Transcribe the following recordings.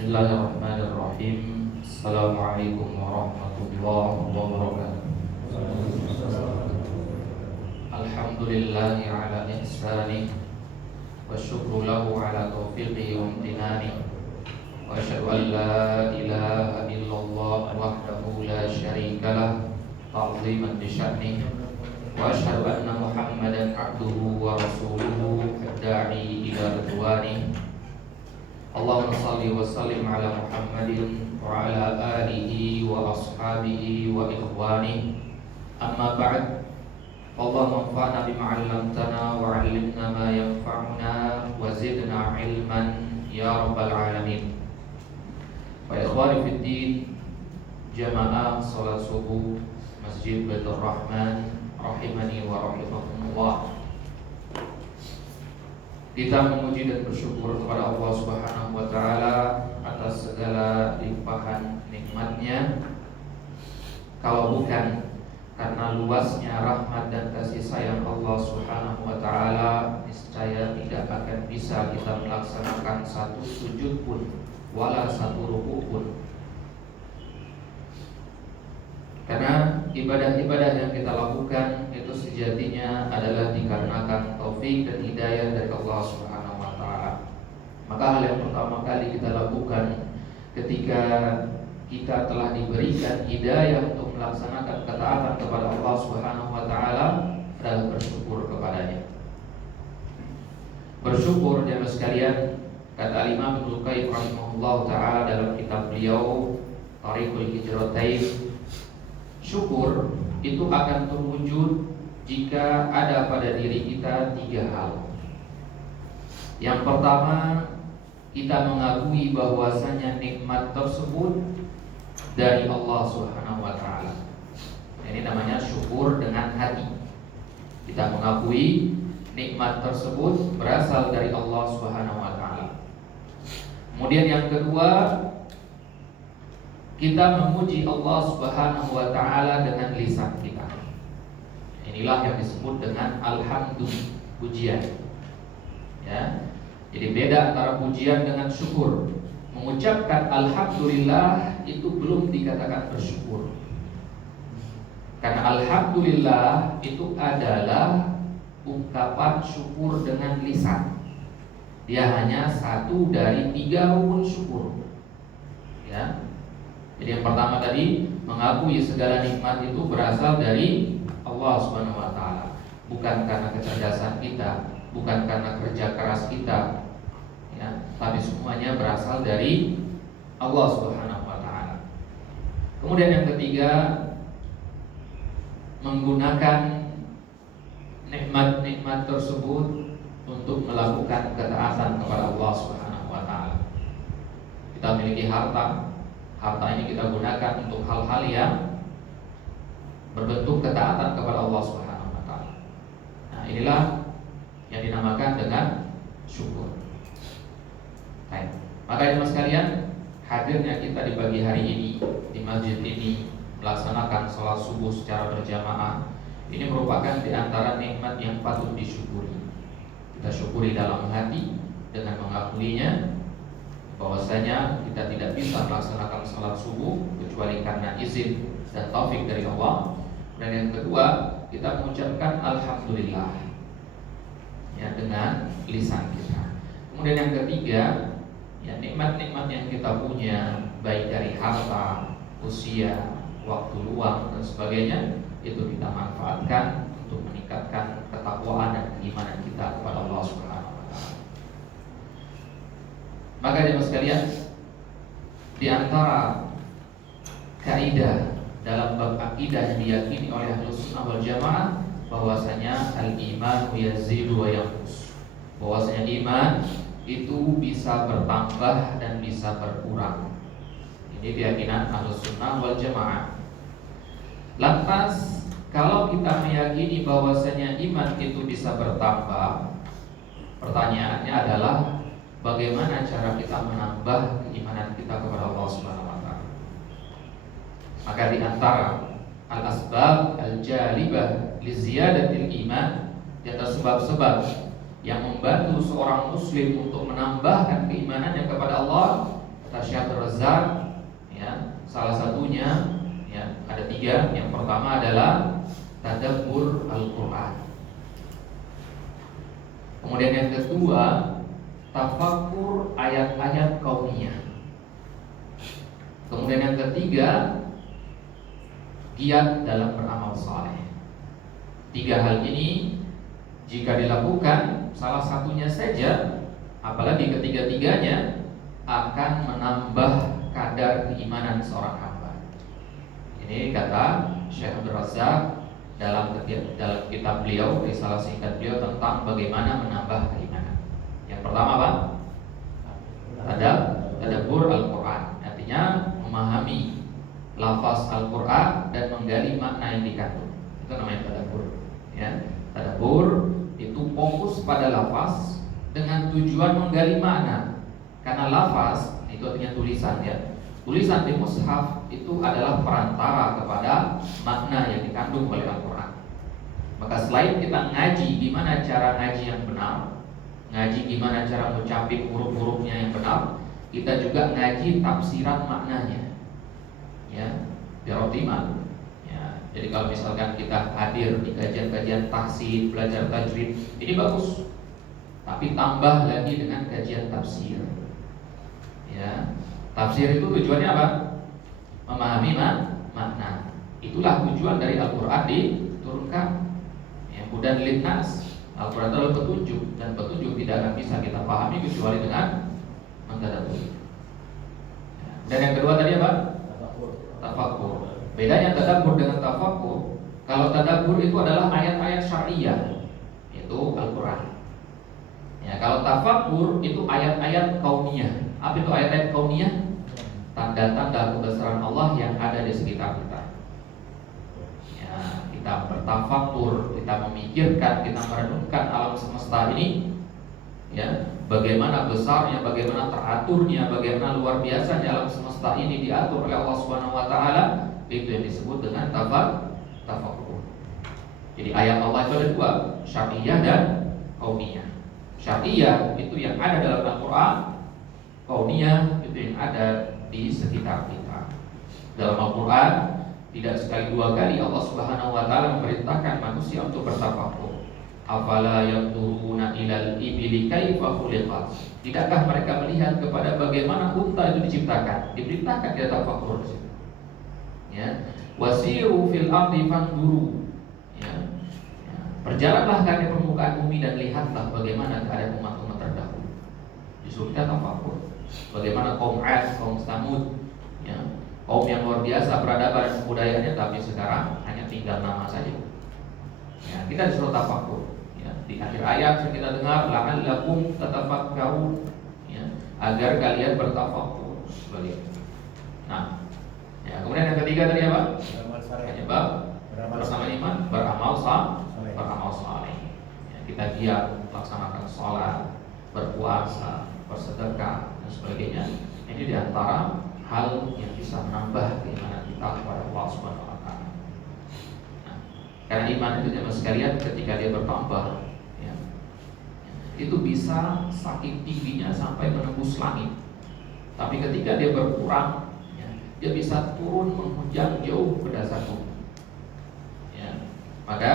Bismillahirrahmanirrahim. Assalamualaikum warahmatullahi wabarakatuh. Alhamdulillahi ala ihsani wa syukru lahu ala taufiqi wa imtinani wa asyhadu an la ilaha illallah wahdahu la syarika lah ta'ziman li sya'ni wa asyhadu anna Muhammadan abduhu wa rasuluhu ad-da'i ila ridwani. Allahumma salli wa sallim ala Muhammadin wa ala alihi wa ashabihi wa ikhwani. Amma ba'd. Allahumma anfa'na bima 'allamtana wa 'allimna ma yanfa'una wa zidna 'ilman ya rabbal alamin. Wa ikhwani fid din, jamaah salat subuh Masjid Baitur Rahman rahimani wa rahimakumullah. Kita memuji dan bersyukur kepada Allah Subhanahu wa taala atas segala limpahan nikmatnya. Kalau bukan karena luasnya rahmat dan kasih sayang Allah Subhanahu wa taala, niscaya tidak akan bisa kita melaksanakan satu sujud pun, wala satu ruku pun. Karena ibadah-ibadah yang kita lakukan itu sejatinya adalah dikarenakan taufik dan hidayah dari Allah Subhanahu wa taala. Maka hal yang pertama kali kita lakukan ketika kita telah diberikan hidayah untuk melaksanakan ketaatan kepada Allah Subhanahu wa taala adalah bersyukur kepadanya. Bersyukur jemaah sekalian, kata Imam Ibnu Qayyim rahimahullah taala dalam kitab beliau Thariqul Hijratain, syukur itu akan terwujud jika ada pada diri kita tiga hal. Yang pertama, kita mengakui bahwasanya nikmat tersebut dari Allah Subhanahu wa taala. Ini namanya syukur dengan hati. Kita mengakui nikmat tersebut berasal dari Allah Subhanahu wa taala. Kemudian yang kedua, kita memuji Allah Subhanahu wa taala dengan lisan kita. Inilah yang disebut dengan alhamdulillah, pujian. Ya. Jadi beda antara pujian dengan syukur. Mengucapkan alhamdulillah itu belum dikatakan bersyukur. Karena alhamdulillah itu adalah ungkapan syukur dengan lisan. Dia hanya satu dari tiga rukun syukur. Ya. Jadi yang pertama tadi, mengakui segala nikmat itu berasal dari Allah Subhanahu wa taala, bukan karena kecerdasan kita, bukan karena kerja keras kita, ya, tapi semuanya berasal dari Allah Subhanahu wa taala. Kemudian yang ketiga, menggunakan nikmat-nikmat tersebut untuk melakukan ketaatan kepada Allah Subhanahu wa taala. Kita memiliki harta ini kita gunakan untuk hal-hal yang berbentuk ketaatan kepada Allah Subhanahu wa taala. Nah, inilah yang dinamakan dengan syukur. Baik. Maka jemaah sekalian, hadirnya kita di pagi hari ini di masjid ini melaksanakan sholat subuh secara berjamaah, ini merupakan di antara nikmat yang patut disyukuri. Kita syukuri dalam hati dengan mengakuinya bahwasanya kita tidak bisa melaksanakan salat subuh kecuali karena izin dan taufik dari Allah. Dan yang kedua, kita mengucapkan alhamdulillah, ya, dengan lisan kita. Kemudian yang ketiga, ya, nikmat-nikmat yang kita punya, baik dari harta, usia, waktu luang dan sebagainya, itu kita manfaatkan untuk meningkatkan ketakwaan dan keimanan kita kepada Allah Subhanahu wa taala. Maka jemaah sekalian, di antara kaidah dalam bab akidah yang diyakini oleh Ahlus Sunnah wal Jamaah bahwasanya al-iman yazidu wa yanqus. Bahwasanya iman itu bisa bertambah dan bisa berkurang. Ini keyakinan Ahlus Sunnah wal Jamaah. Lantas, kalau kita meyakini bahwasanya iman itu bisa bertambah, pertanyaannya adalah bagaimana cara kita menambah keimanan kita kepada Allah Subhanahu wa taala? Maka di antara al-asbab al-jalibah li ziyadatil iman, di antara sebab-sebab yang membantu seorang muslim untuk menambahkan keimanannya kepada Allah kata Syekh Abdul Razak, ya, salah satunya, ya, ada 3. Yang pertama adalah tadabbur Al-Quran. Kemudian yang kedua, tafakkur ayat-ayat kauniyah. Kemudian yang ketiga, giat dalam beramal saleh. 3 hal ini jika dilakukan salah satunya saja, apalagi ketiga-tiganya, akan menambah kadar keimanan seorang hamba. Ini kata Syekh Abdul Razak dalam kitab beliau, risalah singkat beliau tentang bagaimana menambah keimanan. Yang pertama apa? Tadabbur Al-Quran, artinya memahami lafaz Al-Quran dan menggali makna yang dikandung. Itu namanya tadabbur. Ya, tadabbur itu fokus pada lafaz dengan tujuan menggali makna. Karena lafaz itu artinya tulisan, ya. Tulisan di mushaf itu adalah perantara kepada makna yang dikandung oleh Al-Quran. Maka selain kita ngaji gimana cara ngaji yang benar, ngaji gimana cara mengucapin huruf-hurufnya yang benar, kita juga ngaji tafsiran maknanya, ya, biar optimal. Ya, jadi kalau misalkan kita hadir di kajian-kajian tahsin, belajar tajwid, ini bagus. Tapi tambah lagi dengan kajian tafsir. Ya, tafsir itu tujuannya apa? Memahami makna. Itulah tujuan dari Al-Quran diturunkan. Ya, hudan linnas. Al-Quran adalah petunjuk, dan petunjuk tidak akan bisa kita pahami kecuali dengan mentadabbur. Ya. Dan yang kedua tadi apa? Tafakkur. Bedanya tadabbur dengan tafakkur, kalau tadabbur itu adalah ayat-ayat syariah, yaitu Al-Quran. Ya, kalau tafakkur itu ayat-ayat kauniyah. Apa itu ayat-ayat kauniyah? Tanda-tanda kebesaran Allah yang ada di sekitar kita. Ya, kita bertafakkur, kita memikirkan, kita merenungkan alam semesta ini, ya, bagaimana besarnya, bagaimana teraturnya, bagaimana luar biasanya alam semesta ini diatur oleh Allah Subhanahu wa taala, itu yang disebut dengan tafakkur. Jadi ayat Allah itu ada 2, syariah dan kauniyah. Syariah itu yang ada dalam Al-Quran, kauniyah itu yang ada di sekitar kita. Dalam Al-Quran tidak sekali 2 kali Allah Subhanahu wa taala memerintahkan manusia untuk bertafakkur. Afala yanzuruna ilal ibili kaifa khuliqat. Tidakkah mereka melihat kepada bagaimana unta itu diciptakan? Diperintahkan dia tafakkur. Ya, wasiru fil ardi fanzuru. Ya. Berjalanlah ke permukaan bumi dan lihatlah bagaimana keadaan umat-umat terdahulu. Disuruh kita tafakkur. Bagaimana kaum 'Ad, kaum Tsamud, ya, kaum yang luar biasa peradaban dan kebudayaannya, tapi sekarang hanya tinggal nama saja. Ya, kita disuruh tafakkur. Ya, di akhir ayat yang kita dengar, la'allakum tatafakkarun, ya, agar kalian bertafakkur. Nah, ya, kemudian yang ketiga tadi apa? Penyebab bersama iman, beramal saleh. Ya, kita giat melaksanakan sholat, berpuasa, bersedekah dan sebagainya. Ini diantara hal yang bisa menambah keimanan kita kepada Allah Subhanahu wa taala. Nah, karena iman itu jemaah sekalian ketika dia bertambah, ya, itu bisa saking tingginya sampai menembus langit. Tapi ketika dia berkurang, ya, dia bisa turun menghujam jauh ke dasar bumi. Ya, maka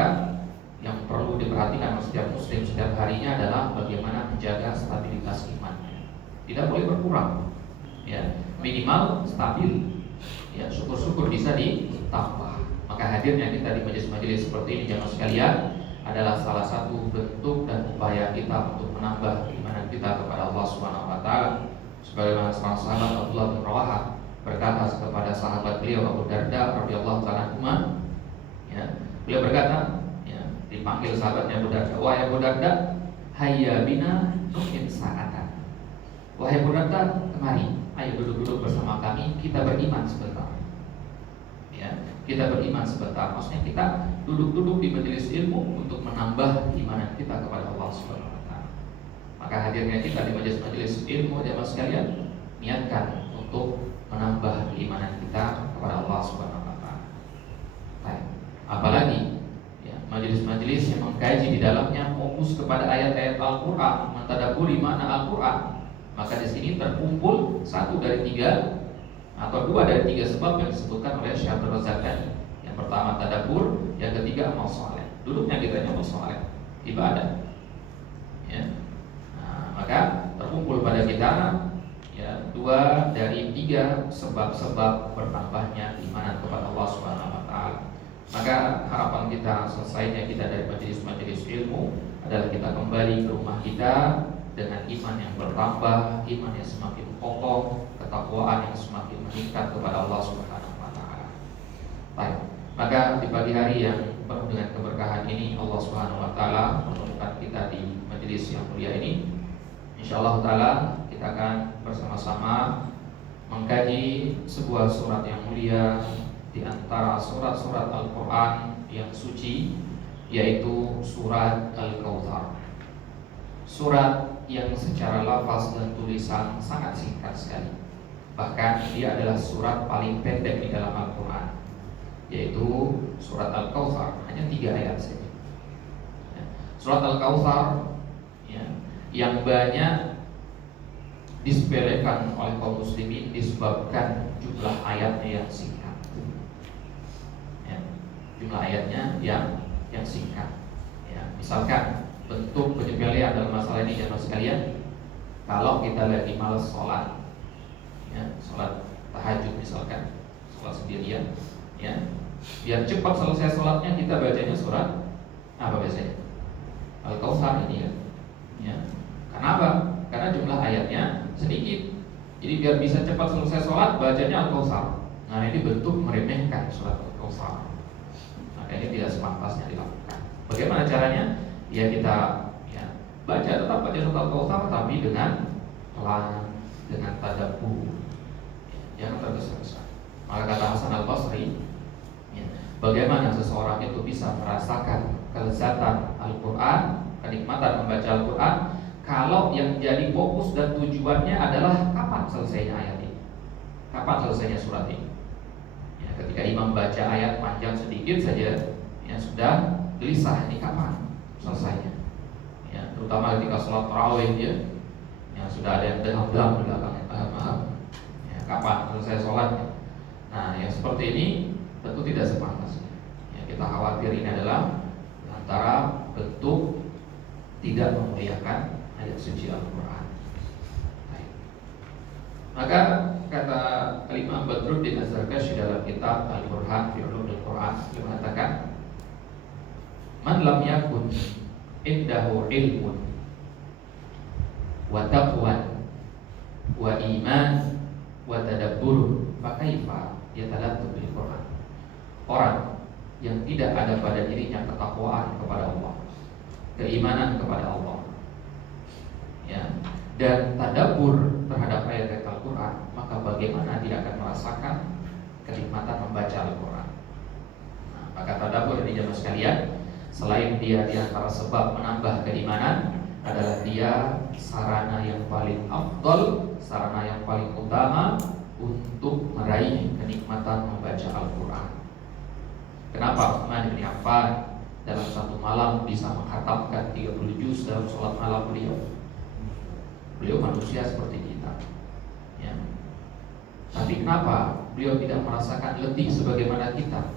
yang perlu diperhatikan setiap muslim setiap harinya adalah bagaimana menjaga stabilitas imannya. Tidak boleh berkurang, ya, minimal stabil. Ya, syukur-syukur bisa ditambah. Maka hadirnya kita di majelis-majelis seperti ini jemaah sekalian adalah salah satu bentuk dan upaya kita untuk menambah keimanan kita kepada Allah Subhanahu wa taala. Sebagaimana seorang sahabat Abdullah bin Rawahah berkata kepada sahabat beliau Abu Darda radhiyallahu taala anhu, ya, beliau berkata, dipanggil sahabatnya Abu Darda, wahai Abu Darda, hayya bina nu'min sa'atan. Wahai Abu Darda, kemari, ayo duduk-duduk bersama kami, kita beriman sebentar. Ya, kita beriman sebentar. Maksudnya kita duduk-duduk di majelis ilmu untuk menambah keimanan kita kepada Allah Subhanahu wa taala. Maka hadirnya kita di majelis-majelis ilmu jemaah sekalian, niatkan untuk menambah keimanan kita kepada Allah Subhanahu wa taala. Baik. Apalagi majelis-majelis yang mengkaji di dalamnya fokus kepada ayat-ayat Al-Quran, mentadabburi makna Al-Quran, Maka di sini terkumpul satu dari tiga atau dua dari tiga sebab yang disebutkan oleh Syekh Abdul Razak tadi. Yang pertama tadabbur, yang ketiga amal soleh. Duduknya kita amal soleh, ibadah. Ya. Nah, maka terkumpul pada kita ya dua dari tiga sebab-sebab bertambahnya iman kepada Allah Subhanahu Wa Taala. Maka harapan kita selesainya kita dari majelis-majelis ilmu adalah kita kembali ke rumah kita dengan iman yang bertambah, iman yang semakin kokoh, ketakwaan yang semakin meningkat kepada Allah Subhanahu Wa Taala. Baik, maka di pagi hari yang penuh dengan keberkahan ini Allah Subhanahu Wa Taala mempertemukan kita di majelis yang mulia ini. Insyaallah Taala kita akan bersama-sama mengkaji sebuah surat yang mulia di antara surat-surat Al-Quran yang suci, yaitu surat Al-Kautsar. Surat yang secara lafaz dan tulisan sangat singkat sekali. Bahkan dia adalah surat paling pendek di dalam Al-Quran, yaitu surat Al-Kautsar, hanya 3 ayat saja. Surat Al-Kautsar ya, yang banyak disepelekan oleh kaum muslimin disebabkan jumlah ayatnya yang singkat. Ya, jumlah ayatnya yang singkat. Ya, misalkan bentuk penyepelean dalam masalah ini jemaah sekalian, kalau kita lagi malas sholat, ya, sholat tahajud misalkan, sholat sendirian, ya, biar cepat selesai sholatnya kita bacanya surat apa biasanya? Al-Kautsar ini ya. Kenapa? Karena jumlah ayatnya sedikit. Jadi biar bisa cepat selesai sholat bacanya Al-Kautsar. Nah ini bentuk meremehkan surat Al-Kautsar. Maka ini tidak sepantasnya dilakukan. Bagaimana caranya? Ya kita baca, tetap baca surat Al-Kautsar tapi dengan pelan, dengan tadabbur, jangan tergesa-gesa. Maka kata Hasan Al-Basri, bagaimana seseorang itu bisa merasakan kelezatan Al-Quran, kenikmatan membaca Al-Quran, kalau yang jadi fokus dan tujuannya adalah kapan selesainya ayat ini, kapan selesainya surat ini. Ya, ketika imam baca ayat panjang sedikit saja, ya sudah gelisah, ini kapan selesainya. Ya, terutama ketika sholat tarawih ya, yang sudah ada yang daham-daham di belakangnya, ya, kapan selesai sholatnya. Nah, yang seperti ini tentu tidak sepantasnya. Ya, kita khawatir ini adalah antara bentuk tidak memuliakan ayat suci Al-Quran. Maka kata Imam Badruddin Az-Zarkashi dalam kitab Al-Burhan fi Ulumil Quran, dia mengatakan, man lam yakun indahu ilmun wa taqwan wa iman wa tadabbur fa kaifa yatalattu bil Quran. Orang yang tidak ada pada dirinya ketakwaan kepada Allah, keimanan kepada Allah, ya, dan tadabbur terhadap ayat-ayat Al-Quran, maka bagaimana tidak akan merasakan kenikmatan membaca Al-Quran. Nah, maka tadabbur ini jemaah sekalian, selain dia di antara sebab menambah keimanan, adalah dia sarana yang paling afdal, sarana yang paling utama untuk meraih kenikmatan membaca Al-Quran. Kenapa Utsman bin Affan dalam satu malam bisa mengkhatamkan 30 juz dalam sholat malam beliau? Beliau manusia seperti kita, ya. Tapi kenapa beliau tidak merasakan letih sebagaimana kita?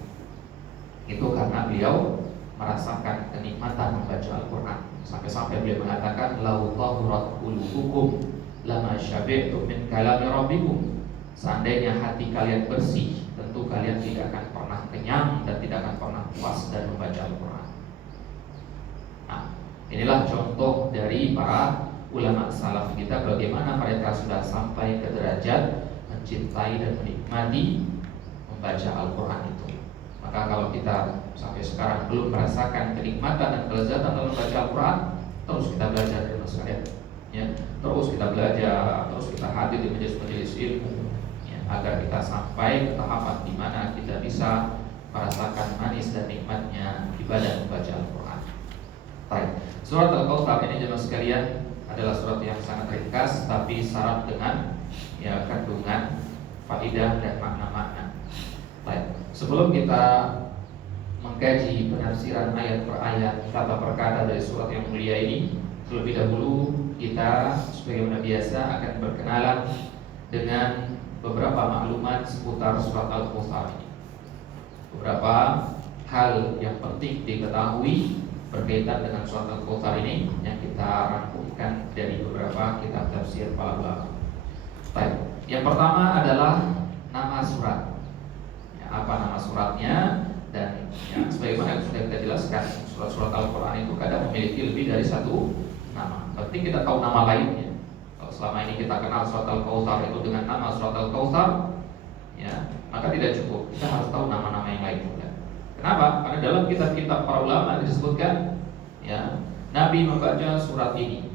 Itu karena beliau merasakan kenikmatan membaca Al-Quran. Sampai-sampai beliau mengatakan, lau tahurat qulubukum lama syabi'tum min kalami rabbikum. Seandainya hati kalian bersih, tentu kalian tidak akan pernah kenyang dan tidak akan pernah puas dan membaca Al-Quran. Nah, inilah contoh dari para ulama salaf kita, bagaimana mereka sudah sampai ke derajat mencintai dan menikmati membaca Al-Quran itu. Maka kalau kita sampai sekarang belum merasakan kenikmatan dan kelezatan dalam membaca Al-Quran, terus kita belajar dari masyarakat, ya, terus kita belajar, terus kita hadir di majelis-majelis ilmu, ya, agar kita sampai ke tahapan di mana kita bisa merasakan manis dan nikmatnya ibadah membaca Al-Quran. Baik, surat Al-Kautsar ini jemaah sekalian adalah surat yang sangat ringkas, tapi syarat dengan ya kandungan faidah dan makna-makna. Baik, sebelum kita mengkaji penafsiran ayat per ayat, kata per kata dari surat yang mulia ini, terlebih dahulu kita sebagaimana biasa akan berkenalan dengan beberapa maklumat seputar surat Al-Kautsar ini. Beberapa hal yang penting diketahui berkaitan dengan surat Al-Kautsar ini yang kita rangkumkan dari beberapa kitab tafsir para ulama. Baik, yang pertama adalah nama surat. Ya, apa nama suratnya? Dan ya, sebagaimana yang sudah kita jelaskan, surat-surat Al-Quran itu kadang memiliki lebih dari satu nama. Penting kita tahu nama lainnya. Kalau selama ini kita kenal surat Al-Kautsar itu dengan nama surat Al-Kautsar, ya, maka tidak cukup. Kita harus tahu nama-nama yang lain juga. Kenapa? Karena dalam kitab-kitab para ulama disebutkan, ya, Nabi membaca surat ini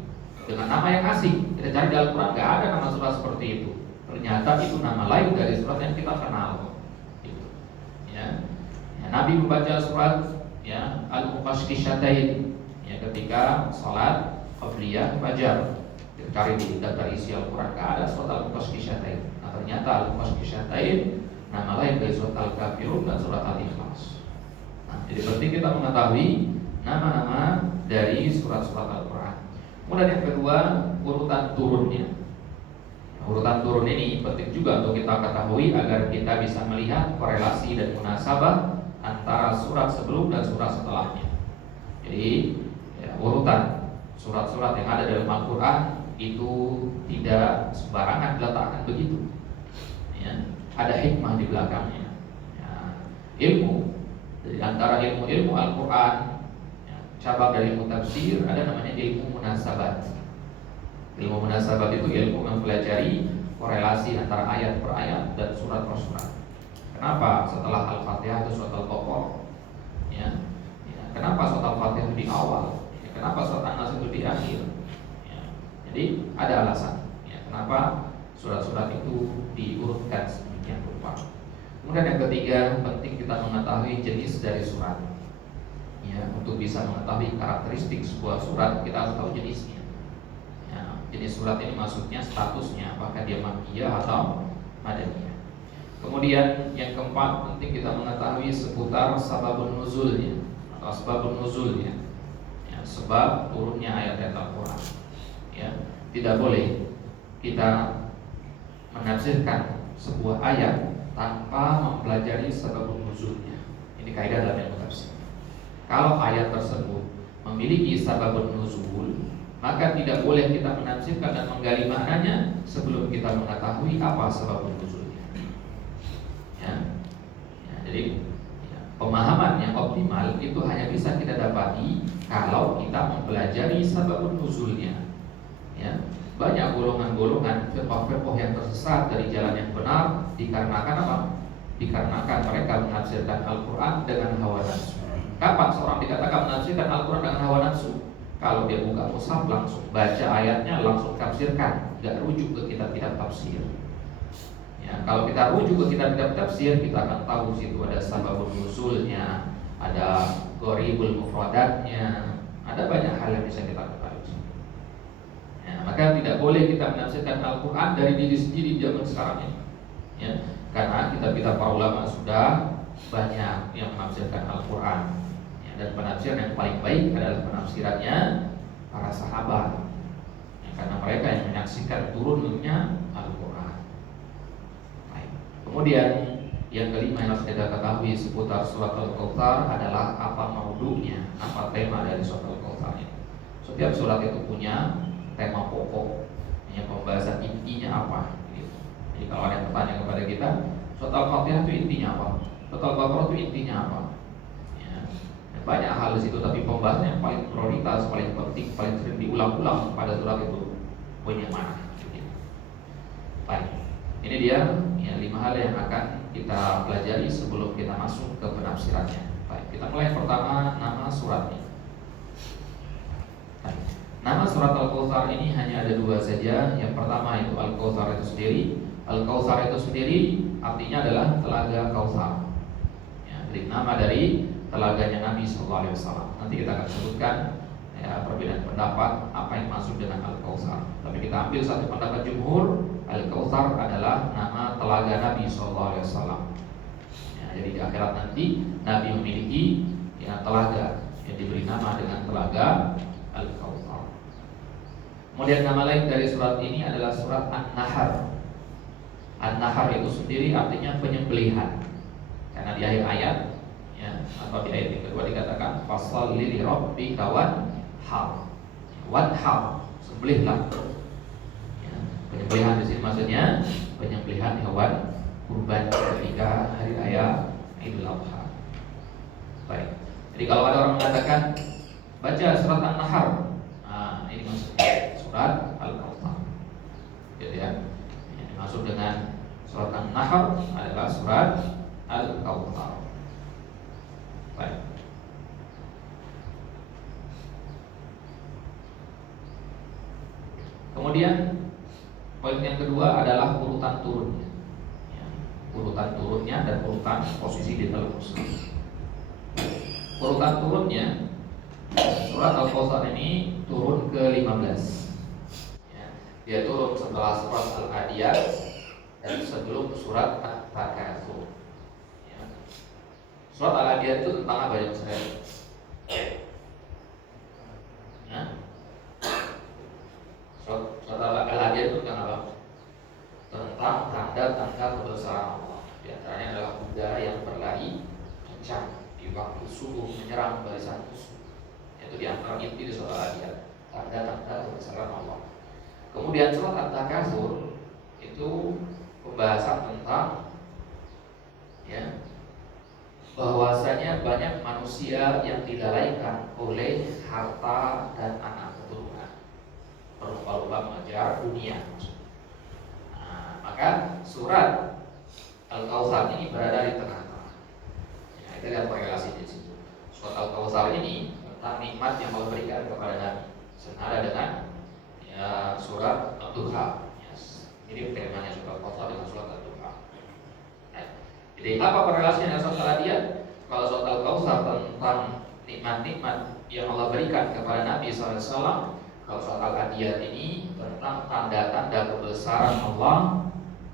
dengan nama yang asing. Kita cari di Al-Quran nggak ada nama surat seperti itu. Ternyata itu nama lain dari surat yang kita kenal. Gitu. Ya. Nabi membaca surat, ya, Al-Muqashqishatain, ya, ketika salat qabliyah fajar. Kita cari di daftar isi Al-Quran nggak ada surat Al-Muqashqishatain. Nah, ternyata Al-Muqashqishatain nama lain dari surat Al-Kafirun dan surat Al-Ikhlas. Nah, jadi penting kita mengetahui nama-nama dari surat-surat Al-Quran. Kemudian yang kedua, urutan turunnya. Urutan turun ini penting juga untuk kita ketahui agar kita bisa melihat korelasi dan munasabah antara surat sebelum dan surat setelahnya. Jadi ya, urutan surat-surat yang ada dalam Al-Quran itu tidak sembarangan diletakkan begitu. Ya, ada hikmah di belakangnya. Ya, ilmu dari antara ilmu-ilmu Al-Quran, ya, cabang dari ilmu tafsir ada namanya ilmu munasabat. Ilmu munasabat itu ilmu mempelajari korelasi antara ayat per ayat dan surat per surat. Kenapa setelah Al-Fatihah itu surat Al-Baqarah? Ya, kenapa surat Al-Fatihah itu di awal? Ya, kenapa surat An-Nas itu di akhir? Ya, jadi ada alasan. Ya, kenapa surat-surat itu diurutkan sedemikian rupa. Kemudian yang ketiga, penting kita mengetahui jenis dari surat. Ya, untuk bisa mengetahui karakteristik sebuah surat, kita harus tahu jenisnya. Ya, jenis surat ini maksudnya statusnya, apakah dia makkiyah atau madaniyah. Kemudian yang keempat, penting kita mengetahui seputar sababun nuzulnya atau sebabun nuzulnya, ya, sebab turunnya ayat-ayat Al-Quran. Ya, tidak boleh kita menafsirkan sebuah ayat tanpa mempelajari sebabun nuzulnya. Ini kaidah dalam ilmu tafsir. Kalau ayat tersebut memiliki sababun nuzul, maka tidak boleh kita menafsirkan dan menggali maknanya sebelum kita mengetahui apa sebabun nuzulnya. Ya, jadi ya, pemahaman yang optimal itu hanya bisa kita dapati kalau kita mempelajari sababun nuzulnya. Ya, banyak golongan-golongan firqah-firqah yang tersesat dari jalan yang benar dikarenakan apa? Dikarenakan mereka menafsirkan Al-Quran dengan hawa nafsu. Kapan seorang dikatakan menafsirkan Al-Quran dengan hawa nafsu? Kalau dia buka mushaf langsung baca ayatnya langsung tafsirkan, tidak rujuk ke kitab-kitab tafsir. Ya, kalau kita rujuk ke kitab-kitab tafsir, kita akan tahu situ ada sababun nuzulnya, ada gharibul mufradatnya, ada banyak hal yang bisa kita ketahui. Ya, maka tidak boleh kita menafsirkan Al-Quran dari diri sendiri di zaman sekarang ini. Ya, karena kitab-kitab para ulama sudah banyak yang menafsirkan Al-Quran. Ya, dan penafsiran yang paling baik adalah penafsirannya para sahabat. Ya, karena mereka yang menyaksikan turunnya Al-Quran. Kemudian yang kelima yang harus kita ketahui seputar surat Al-Kautsar adalah apa maudu'nya, apa tema dari surat Al-Kautsar ini. Setiap surat itu punya tema pokok, yang pembahasan intinya apa. Gitu. Jadi kalau ada yang bertanya kepada kita, surat Al-Fatihah itu intinya apa? Surat Al-Baqarah itu intinya apa? Ya, banyak hal di situ, tapi pembahasan yang paling prioritas, paling penting, paling sering diulang-ulang pada surat itu poinnya mana? Gitu. Baik. Ini dia ya, 5 hal yang akan kita pelajari sebelum kita masuk ke penafsirannya. Baik, kita mulai yang pertama, nama suratnya. Baik. Nama surat Al-Kautsar ini hanya ada 2 saja. Yang pertama itu Al-Kautsar itu sendiri. Al-Kautsar itu sendiri artinya adalah telaga Kautsar. Ya, jadi nama dari telaganya Nabi SAW. Nanti kita akan sebutkan ya, perbedaan pendapat apa yang masuk dengan Al-Kautsar. Tapi kita ambil satu pendapat jumhur, Al-Kautsar adalah nama telaga Nabi SAW. Ya, jadi di akhirat nanti Nabi memiliki ya, telaga yang diberi nama dengan telaga Al-Kautsar. Kemudian nama lain dari surat ini adalah surat An-Nahr. An-Nahr itu sendiri artinya penyembelihan. Karena di akhir ayat ya, atau di ayat yang kedua dikatakan fasholli li rabbika wanhar. Wanhar, sembelihlah. Ya, penyembelihan di sini maksudnya penyembelihan hewan kurban ketika hari raya Idul Adha. Baik. Jadi kalau ada orang mengatakan baca surat An-Nahr, nah ini maksudnya surat Al-Kautsar. Gitu ya. Yang dimaksud dengan surat An-Nahr adalah surat Al-Kautsar. Baik. Kemudian poin yang kedua adalah urutan turunnya. Ya, urutan turunnya dan urutan posisi di dalam Muslim. Urutan turunnya, surat Al-Kautsar ini turun ke-15. Ya, dia turun setelah surat Al-Adiyat dan sebelum surat At-Takatsur. Ya. Surat Al-Adiyat itu tentang apa yang saya? Nah, surat Al-Adiyat itu tentang apa? Tentang tanda-tanda kebesaran Allah. Di antaranya adalah kuda yang berlari kencang di waktu subuh menyerang barisan musuh. Itu di antara inti di surat Al-Adiyat, tanda-tanda kebesaran Allah. Kemudian surat At-Takatsur itu pembahasan tentang ya bahwasanya banyak manusia yang dilalaikan oleh harta dan anak keturunan, berlomba-lomba mengejar dunia. Nah, maka surat Al-Kautsar ini berada di tengah-tengah. Ya, kita lihat korelasi di situ. Surat Al-Kautsar ini tentang nikmat yang Allah berikan kepada Nabi, senada dengan ya, surat Ad-Duha. Ini temanya surat Al-Kautsar dengan surat Ad-Duha. Nah, jadi apa korelasinya dengan surat Al-Adiyat? Kalau surat Al-Kautsar tentang nikmat-nikmat yang Allah berikan kepada Nabi SAW, kalau surat Al-Adiyat ini tentang tanda-tanda kebesaran Allah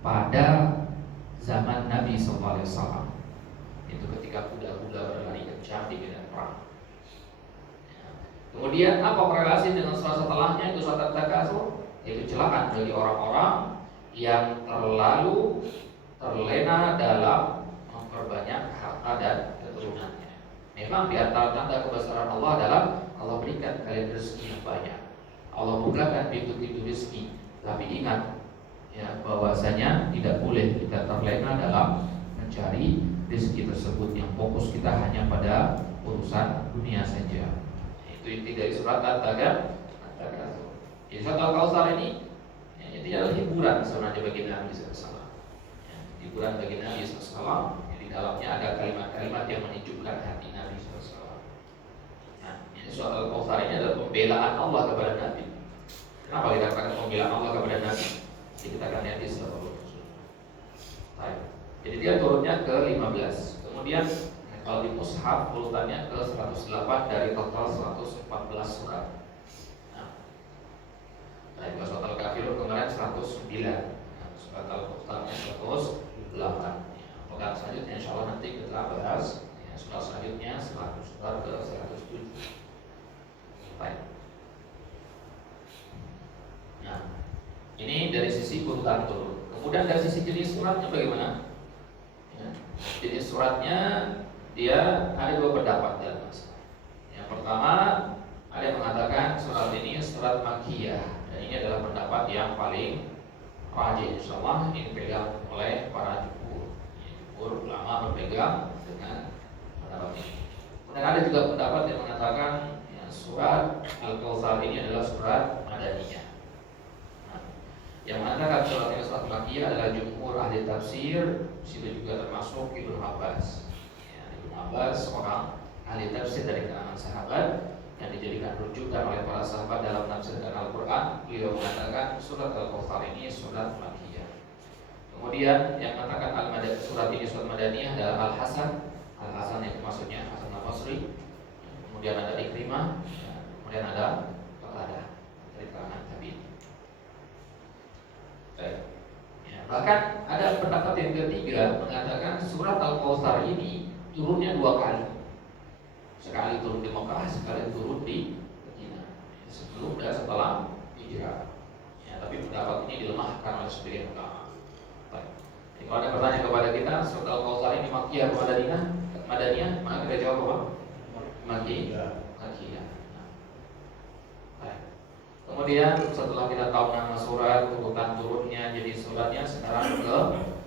pada zaman Nabi SAW. Itu ketika kuda-kuda berlari kencang di medan perang. Kemudian apa korelasi dengan surat setelahnya, itu surat At-Takatsur? Itu celaan bagi orang-orang yang terlalu terlena dalam memperbanyak harta dan keturunannya. Memang di antara tanda kebesaran Allah adalah Allah berikan kalian rezeki yang banyak, Allah bukakan pintu-pintu rezeki. Tapi ingat ya, bahwasanya tidak boleh kita terlena dalam mencari rezeki tersebut, yang fokus kita hanya pada urusan dunia saja. Itu inti dari surat At-Takatsur. Jadi surat Al-Kautsar ini ya, itu adalah hiburan sebenarnya bagi Nabi SAW. Ya, hiburan bagi Nabi SAW. Di dalamnya ada kalimat-kalimat yang menyejukkan hati Nabi SAW. Nah, ini surat Al-Kautsar ini adalah pembelaan Allah kepada Nabi. Kenapa kita katakan pembelaan Allah kepada Nabi? Jadi kita akan lihat di surat Al-Kautsar. Jadi dia turunnya ke-15. Kemudian kalau di mushaf urutannya ke 108 dari total 114 surat. Nah, kalau surat Al-Kafirun kemarin 109. Nah, surat Al-Kautsarnya 108. Pekan selanjutnya insya Allah nanti kita bahas ya, surat selanjutnya 100 surat ke 107. Baik. Nah, ini dari sisi urutan turun. Kemudian dari sisi jenis suratnya bagaimana? Ya, jenis suratnya dia ada dua pendapat dalam masalah. Yang pertama, ada yang mengatakan surat ini surat Makkiyah, dan ini adalah pendapat yang paling rajih. Insyaallah ini dipegang oleh para jumhur ulama berpegang dengan pendapat ini. Kemudian ada juga pendapat yang mengatakan ya, surat Al-Kautsar ini adalah surat Madaniyah. Nah, yang mengatakan surat ini surat Makkiyah adalah jumhur ahli tafsir, situ juga termasuk Ibnu Abbas. Abbas, seorang ahli tafsir dari kalangan sahabat yang dijadikan rujukan oleh para sahabat dalam menafsirkan Al-Quran. Beliau mengatakan surat Al-Kautsar ini surat Makkiyah. Kemudian yang mengatakan surat ini surat Madaniyah adalah Al-Hasan. Al-Hasan itu maksudnya Hasan Al-Basri. Kemudian ada Ikrimah, kemudian ada Qatadah dari kalangan tabi'in. Ya, bahkan ada pendapat yang ketiga mengatakan surat Al-Kautsar ini turunnya dua kali. Sekali turun di Mekah, sekali turun di Madinah. Sebelum dan setelah di kira. Ya, tapi pendapat ini dilemahkan oleh sebagian ulama. Baik. Jadi kalau ada pertanyaan kepada kita, surat Al-Kautsar ini Makkiyah atau Madaniyah, maka kita jawab apa? Makkiyah. Nah, baik. Kemudian setelah kita tahu nama surat, urutan turunnya, jadi suratnya sekarang ke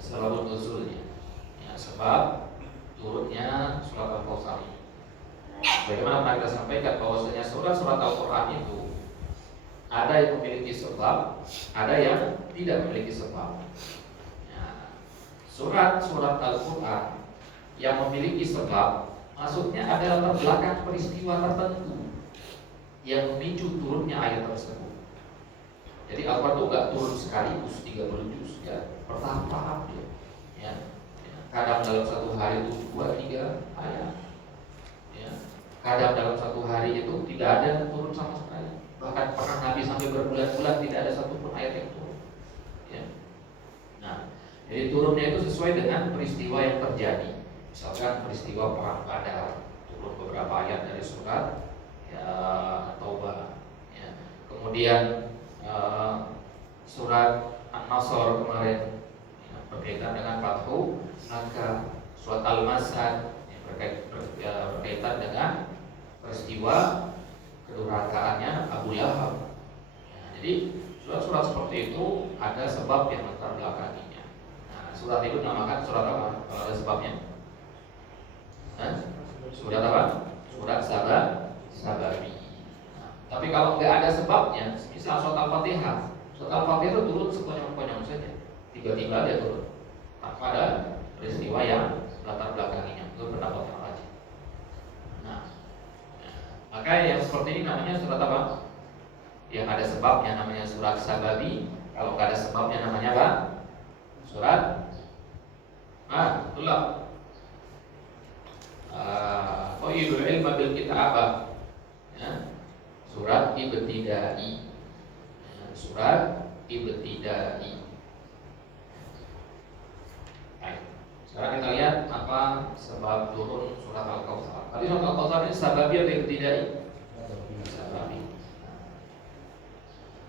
sebab nuzulnya. Ya, sebab turunnya surat Al-Kautsar ini. Bagaimana pernah kita sampaikan bahwasanya surat-surat Al-Quran itu ada yang memiliki sebab, ada yang tidak memiliki sebab. Ya, surat-surat Al-Quran yang memiliki sebab, maksudnya ada latar belakang peristiwa tertentu yang memicu turunnya ayat tersebut. Jadi Al-Quran itu nggak turun sekaligus 30 juz, ya, bertahap-tahap ya. Ya. Kadang dalam satu hari itu 2-3 ayat. Ya. Kadang dalam satu hari itu tidak ada turun sama sekali. Bahkan pernah Nabi sampai berbulan-bulan tidak ada satupun ayat yang turun. Ya. Nah, jadi turunnya itu sesuai dengan peristiwa yang terjadi. Misalkan peristiwa perang Badar, turun beberapa ayat dari surat ya, Taubah. Ya. Kemudian surat An-Nasr kemarin ya, berkaitan dengan Fathu Makkah, surat Al-Masad ya, berkaitan dengan peristiwa kedurhakaannya Abu Lahab. Nah, jadi surat-surat seperti itu ada sebab yang latar belakanginya. Nah, surat itu dinamakan surat apa? Kalau ada sebabnya? Surat apa? Surat Sababi. Nah, tapi kalau nggak ada sebabnya, misal surat Al-Fatihah. Surat Al-Fatihah itu turun sekonyong-konyong saja, tiba-tiba dia turun tanpa ada peristiwa yang latar belakanginya. Itu pendapat yang rajin. Nah, maka yang seperti ini namanya surat apa? Yang ada sebabnya namanya surat Sababi. Kalau nggak ada sebabnya namanya apa? Surat itulah Qaidul ilma bil kitabah. Ya. Surat Ibtidai. Ya, surat Ibtidai. Baik. Sekarang kita lihat apa sebab turun surat Al-Kautsar. Tadi surat Al-Kautsar ini sababi atau ibtidai? Sababi.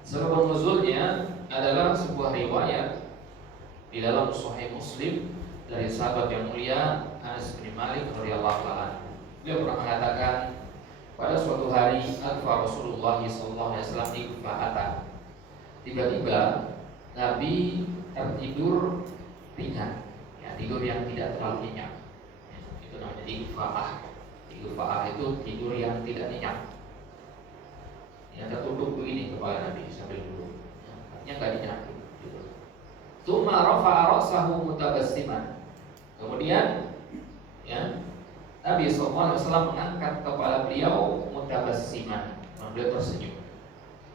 Sebab nuzulnya adalah sebuah riwayat di dalam Sahih Muslim dari sahabat yang mulia Anas bin Malik radhiyallahu anhu. Beliau pernah mengatakan pada suatu hari alfa Rasulullah sallallahu alaihi wasallam di Kufah. Tiba-tiba Nabi tertidur ringan, ya, tidur yang tidak terlalu nyenyak. Ya, itu namanya ighfa'ah. Ighfa'ah itu tidur yang tidak nyenyak. Ya, tertunduk begini kepala Nabi sambil duduk. Ya, artinya nggak nyenyak. Tsumma rafa'a ra'sahu mutabassiman. Kemudian ya, Nabi SAW mengangkat kepala beliau mutabassiman, beliau tersenyum.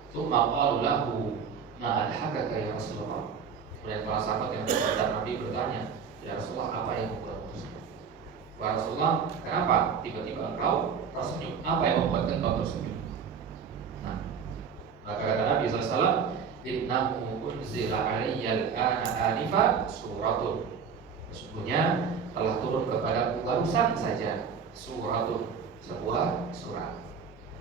Tsumma qalu lahu ma alhaqaka ya Rasulullah. Kemudian para sahabat yang berkata Nabi bertanya, ya Rasulullah, apa yang membuatmu tersenyum? Wahai Rasulullah, kenapa tiba-tiba engkau tersenyum? Apa yang membuat engkau tersenyum? Nah, maka kata Nabi SAW, innahu unzila alayyal ana anifa suratun. Sesungguhnya telah turun kepadaku barusan saja suratun, sebuah surat.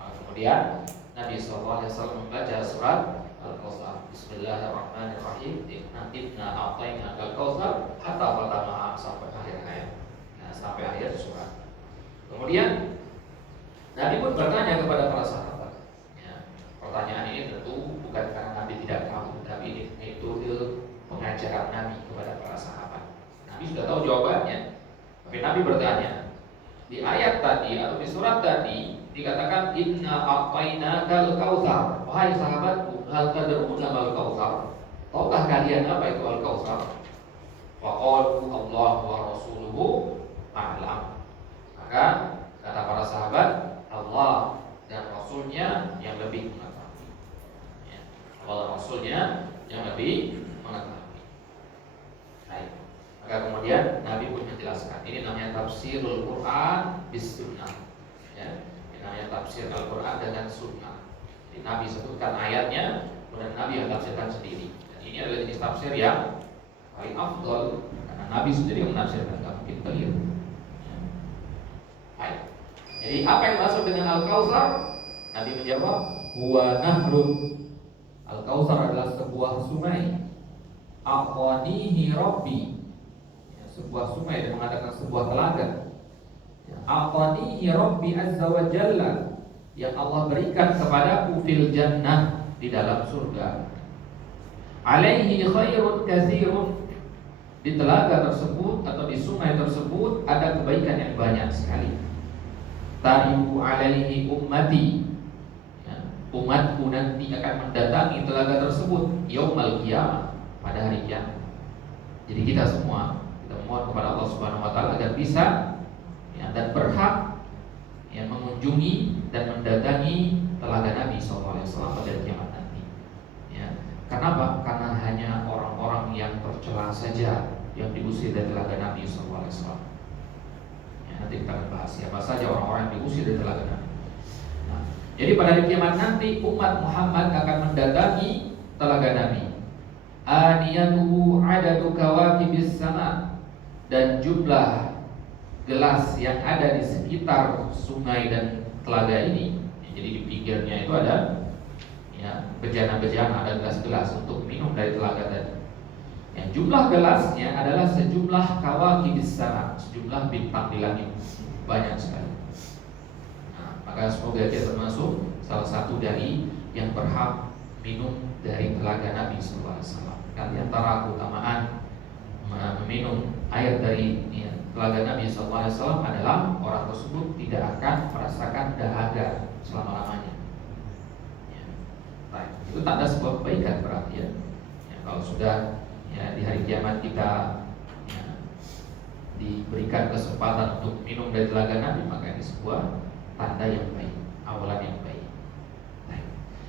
Nah, kemudian Nabi SAW membaca surat Al-Kautsar. Bismillahirrahmanirrahim. Inna a'tayna al-Kautsar hatta fatama sampai akhir ayat. Nah, sampai akhir surat. Kemudian Nabi pun bertanya kepada para sahabat. Ya, pertanyaan ini tentu bukan karena Nabi tidak tahu, tapi ini metode pengajaran Nabi kepada para sahabat. Nabi sudah tahu jawabannya, tapi Nabi bertanya. Di ayat tadi atau di surat tadi dikatakan inna a'tainakal kautsar. Wahai sahabatku, hal tadruna mal kautsar? Tahukah kalian apa itu al-kautsar? Wa qalu Allah wa rasuluhu a'lam. Maka kata para sahabat, Allah dan Rasulnya yang lebih mengetahui. Ya, Allah dan Rasulnya yang lebih mengetahui. Baik. Maka kemudian Nabi pun menjelaskan, ini namanya tafsirul Quran bis sunnah. Ya, ini namanya tafsir Al-Quran dengan sunnah. Jadi Nabi sebutkan ayatnya, kemudian Nabi yang tafsirkan sendiri. Dan ini adalah jenis tafsir yang paling afdal, karena Nabi sendiri yang menafsirkan, tidak mungkin keliru. Ya. Baik. Jadi apa yang dimaksud dengan Al-Kautsar? Nabi menjawab, huwa nahrun. Al-Kautsar adalah sebuah sungai. Aqanihi Rabbi, ya, sebuah sungai, dan mengatakan sebuah telaga. Ya, Aqanihi Rabbi azza wa jalla, yang Allah berikan kepadaku fil jannah, di dalam surga. Alaihi khairun katsirun, di telaga tersebut atau di sungai tersebut ada kebaikan yang banyak sekali. Taribu alaihi ummati, ya, umatku nanti akan mendatangi telaga tersebut yaumal qiyamah, pada hari kiamat. Jadi kita semua, kita mohon kepada Allah Subhanahu wa taala agar bisa, ya, dan berhak, ya, mengunjungi dan mendatangi telaga Nabi SAW pada hari kiamat nanti. Ya. Karena apa? Karena hanya orang-orang yang tercela saja yang diusir dari telaga Nabi SAW. Ya, nanti kita akan bahas siapa saja orang-orang yang diusir dari telaga Nabi. Nah, jadi pada hari kiamat nanti umat Muhammad akan mendatangi telaga Nabi. Aniyatuhu adadu kawakibis sama, dan jumlah gelas yang ada di sekitar sungai dan telaga ini. Jadi di pinggirnya itu ada, ya, bejana-bejana, ada gelas-gelas untuk minum dari telaga tadi. Ya, jumlah gelasnya adalah sejumlah kawakibis sama, sejumlah bintang di langit, banyak sekali. Nah, maka semoga kita termasuk salah satu dari yang berhak minum dari telaga Nabi SAW. Di antara keutamaan meminum air dari, ya, telaga Nabi SAW adalah orang tersebut tidak akan merasakan dahaga selama-lamanya. Ya. Baik, itu tanda sebuah kebaikan berarti, ya. Ya, kalau sudah, ya, di hari kiamat kita, ya, diberikan kesempatan untuk minum dari telaga Nabi, maka ini sebuah tanda yang baik, awalan yang baik.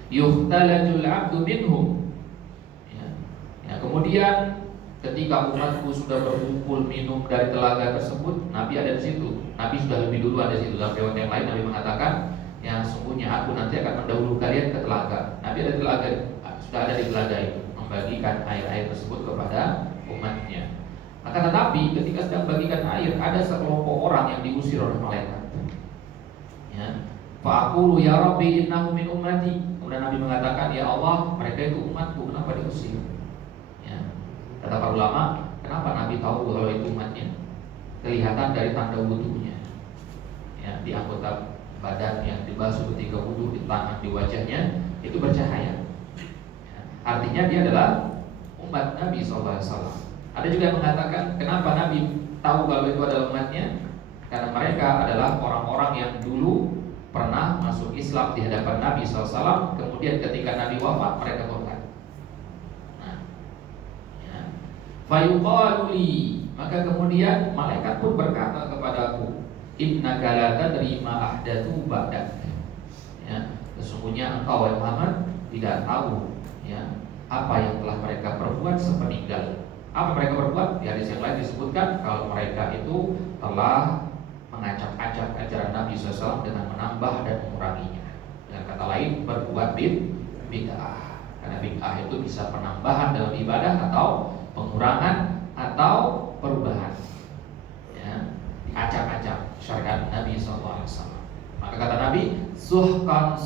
Yuhtalajul abdu minhum. Ya, kemudian ketika umatku sudah berkumpul minum dari telaga tersebut, Nabi ada di situ. Nabi sudah lebih dulu ada di situ. Dalam riwayat yang lain Nabi mengatakan, ya, sungguhnya aku nanti akan mendahului kalian ke telaga. Nabi ada di telaga, sudah ada di telaga itu, membagikan air-air tersebut kepada umatnya. Maka tetapi ketika sedang membagikan air, ada sekelompok orang yang diusir oleh malaikat. Ya. Fa'aqulu ya Rabbi innahu min ummati. Kemudian Nabi mengatakan, ya Allah, mereka itu umatku, kenapa diusir? Kata para ulama, kenapa Nabi tahu kalau itu umatnya? Kelihatan dari tanda wudunya, ya, di anggota badan yang dibasuh ketika wudu, di tangan, di wajahnya, itu bercahaya, ya, artinya dia adalah umat Nabi SAW. Ada juga yang mengatakan, kenapa Nabi tahu kalau itu adalah umatnya? Karena mereka adalah orang-orang yang dulu pernah masuk Islam di hadapan Nabi SAW. Kemudian ketika Nabi wafat, mereka murtad. Fayuqalu li, maka kemudian malaikat pun berkata kepadaku, innaka la tadri ma ahdatsu ba'dak. Ya, sesungguhnya engkau, wahai Muhammad, tidak tahu, ya, apa yang telah mereka perbuat sepeninggal. Apa mereka perbuat? Di hadis yang lain disebutkan kalau mereka itu telah mengacak-acak ajaran Nabi SAW dengan menambah dan menguranginya. Dengan kata lain, berbuat bid'ah. Karena bid'ah itu bisa penambahan dalam ibadah atau pengurangan atau perubahan, ya, diacak-acak syariat Nabi SAW. Maka kata Nabi, suhkan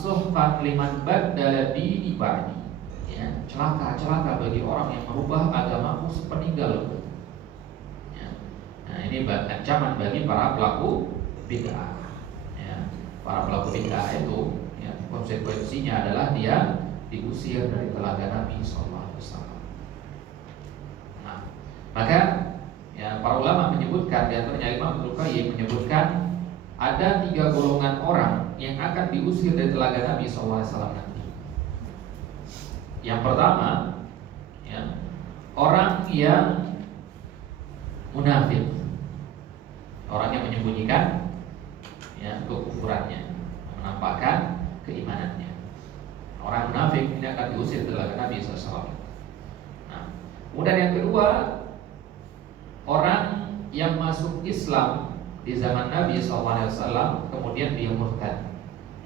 liman baddala dini ba'di, ya, celaka bagi orang yang merubah agamaku sepeninggalku. Ya. Nah, ini ancaman bagi para pelaku bid'ah. Ya. Para pelaku bid'ah itu, ya, konsekuensinya adalah dia diusir dari telaga Nabi SAW. Maka, ya, para ulama menyebutkan, di antaranya Imam Ibnu Qayyim menyebutkan ada 3 golongan orang yang akan diusir dari telaga Nabi SAW nanti. Yang pertama, ya, orang yang munafik, orang yang menyembunyikan, ya, kekufurannya, menampakkan keimanannya. Orang munafik ini akan diusir dari telaga Nabi SAW. Nah, kemudian yang kedua, orang yang masuk Islam di zaman Nabi SAW, kemudian dia murtad,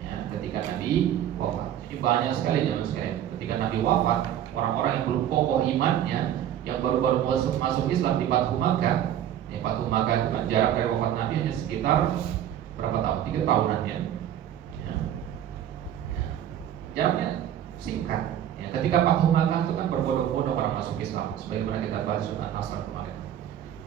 ya, ketika Nabi wafat. Ini banyak sekali zaman sekarang. Ketika Nabi wafat, orang-orang yang belum kokoh imannya, yang baru-baru masuk Islam di Fathu Makkah. Ya, Fathu Makkah itu kan jarak dari wafat Nabi hanya sekitar berapa tahun? 3 tahunan, ya. Ya. Jaraknya singkat, ya. Ya, ketika Fathu Makkah itu kan berbondong-bondong orang masuk Islam, sebagaimana kita bahas surat Nasr kemarin.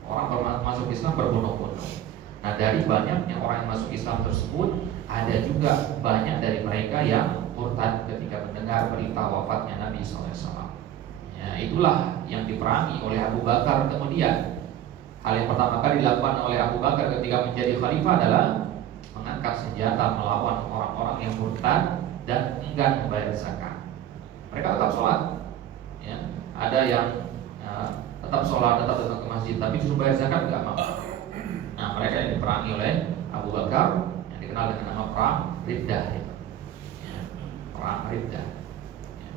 Orang masuk Islam berbondong-bondong. Nah, dari banyaknya orang yang masuk Islam tersebut, ada juga banyak dari mereka yang murtad ketika mendengar berita wafatnya Nabi SAW. Ya, itulah yang diperangi oleh Abu Bakar kemudian. Hal yang pertama kali dilakukan oleh Abu Bakar ketika menjadi khalifah adalah mengangkat senjata melawan orang-orang yang murtad dan enggan membayar zakat. Mereka tetap sholat, ya. Ada yang tetap sholat, tetap datang ke masjid, tapi justru bayar zakat nggak mau. Nah, mereka yang diperangi oleh Abu Bakar yang dikenal dengan nama perang Riddah, ya. Perang Riddah. Ya.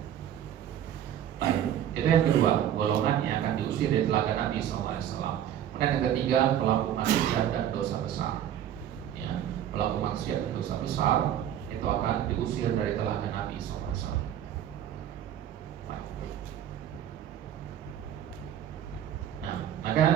Baik, itu yang kedua, golongan yang akan diusir dari telaga Nabi SAW. Kemudian yang ketiga, pelaku maksiat dan dosa besar. Ya, pelaku maksiat dan dosa besar itu akan diusir dari telaga Nabi SAW. Nah, maka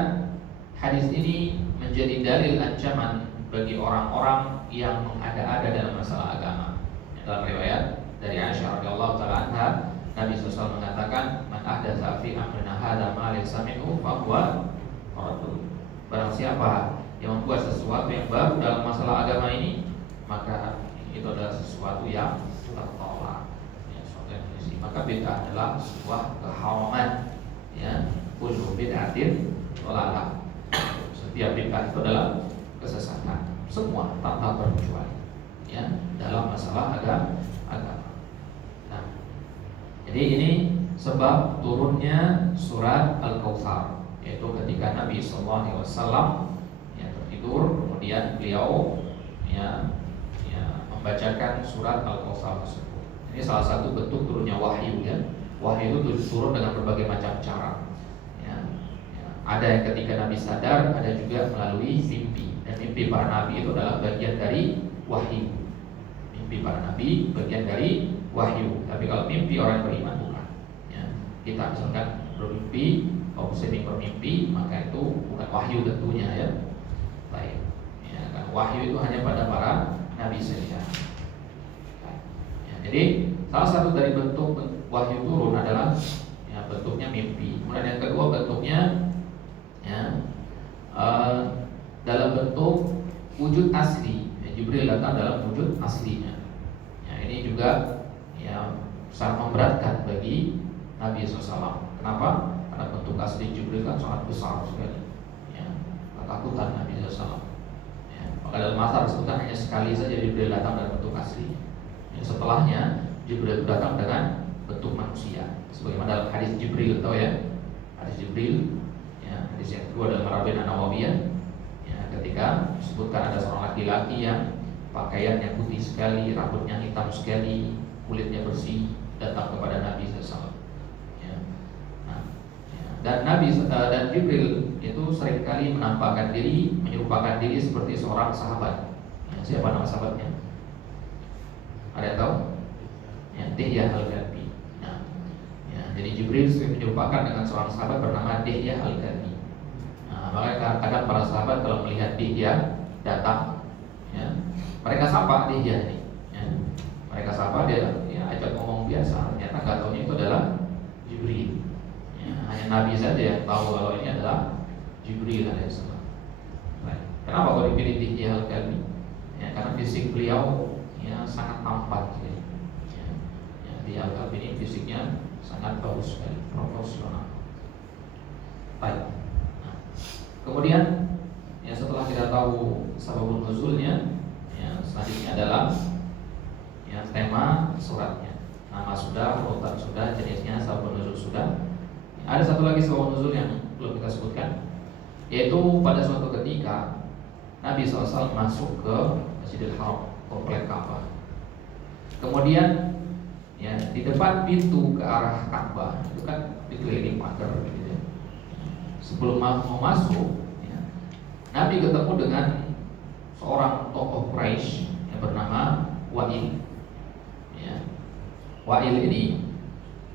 hadis ini menjadi dalil ancaman bagi orang-orang yang mengada-ada dalam masalah agama. Dalam riwayat dari Aisyah radhiyallahu taala anha, Nabi SAW mengatakan, "Man ahdatsa fi amrina hadza ma laysa minhu fa huwa raddun." Barang siapa yang membuat sesuatu yang baru dalam masalah agama ini, maka itu adalah sesuatu yang tertolak. Ya, sesuatu yang bersih. Maka bid'ah adalah sebuah keharaman. Ya, kullu bid'atin dhalalah. Setiap bid'ah itu adalah kesesatan. Semua tanpa terkecuali. Ya, dalam masalah agama. Nah, jadi ini sebab turunnya surat Al-Kautsar, yaitu ketika Nabi SAW ya tertidur, kemudian beliau ya membacakan surat Al-Kautsar tersebut. Ini salah satu bentuk turunnya wahyu, ya. Wahyu itu turun dengan berbagai macam cara. Ya. Ada yang ketika Nabi sadar, ada juga melalui mimpi. Dan mimpi para nabi itu adalah bagian dari wahyu. Mimpi para nabi bagian dari wahyu. Tapi kalau mimpi orang yang beriman bukan. Ya. Kita misalkan bermimpi, kalau muslim bermimpi, maka itu bukan wahyu tentunya, ya. Baik. Ya, kan wahyu itu hanya pada para nabi saja. Ya, jadi salah satu dari bentuk wahyu turun adalah ya, bentuknya mimpi. Kemudian yang kedua bentuknya ya, dalam bentuk wujud asli. Ya, Jibril datang dalam wujud aslinya. Ya, ini juga ya sangat memberatkan bagi Nabi SAW. Kenapa? Karena bentuk asli Jibril kan sangat besar sekali. Ya, ketakutan Nabi SAW. Ya, maka dalam asar disebutkan hanya sekali saja Jibril datang dalam bentuk asli. Ya, setelahnya Jibril datang dengan bentuk manusia, sebagaimana dalam hadis Jibril, tahu ya? Hadis Jibril, ya, hadis yang kedua dalam Arba'in An-Nawawiyah, ya, ketika disebutkan ada seorang laki-laki yang pakaiannya putih sekali, rambutnya hitam sekali, kulitnya bersih, datang kepada Nabi SAW. Ya. Nah, ya. Dan Nabi dan Jibril itu seringkali menampakkan diri, menyerupakan diri seperti seorang sahabat. Ya, siapa nama sahabatnya? Ada yang tahu? Ya, Dihyah Al-Kalbi. Nah, ya, jadi Jibril sering menyerupakan dengan seorang sahabat bernama Dihyah Al-Kalbi. Nah, maka kadang para sahabat kalau melihat Dihyah datang, ya, mereka sapa Dihyah ini. Ya, mereka sapa dia, ya, ajak ngomong biasa. Ternyata nggak tahunya itu adalah Jibril. Ya, hanya Nabi saja yang tahu kalau ini adalah Jibril alaihissalam. Baik. Kenapa kok dipilih Dihyah Al-Kalbi? Ya, karena fisik beliau ya sangat tampan sekali. Di Al-Kalbi ini fisiknya sangat bagus sekali, proporsional. Baik. Nah, kemudian ya setelah kita tahu sababun nuzulnya, ya selanjutnya adalah ya tema suratnya. Nama sudah, urutan sudah, jenisnya, sababun nuzul sudah. Ya, ada satu lagi sababun nuzul yang belum kita sebutkan, yaitu pada suatu ketika Nabi SAW masuk ke Masjidil Haram, komplek Ka'bah. Kemudian ya di depan pintu ke arah Ka'bah itu kan dikelilingi pagar gitu ya. Sebelum mau masuk ya, Nabi ketemu dengan seorang tokoh Quraisy yang bernama Wa'il. Ya. Wa'il ini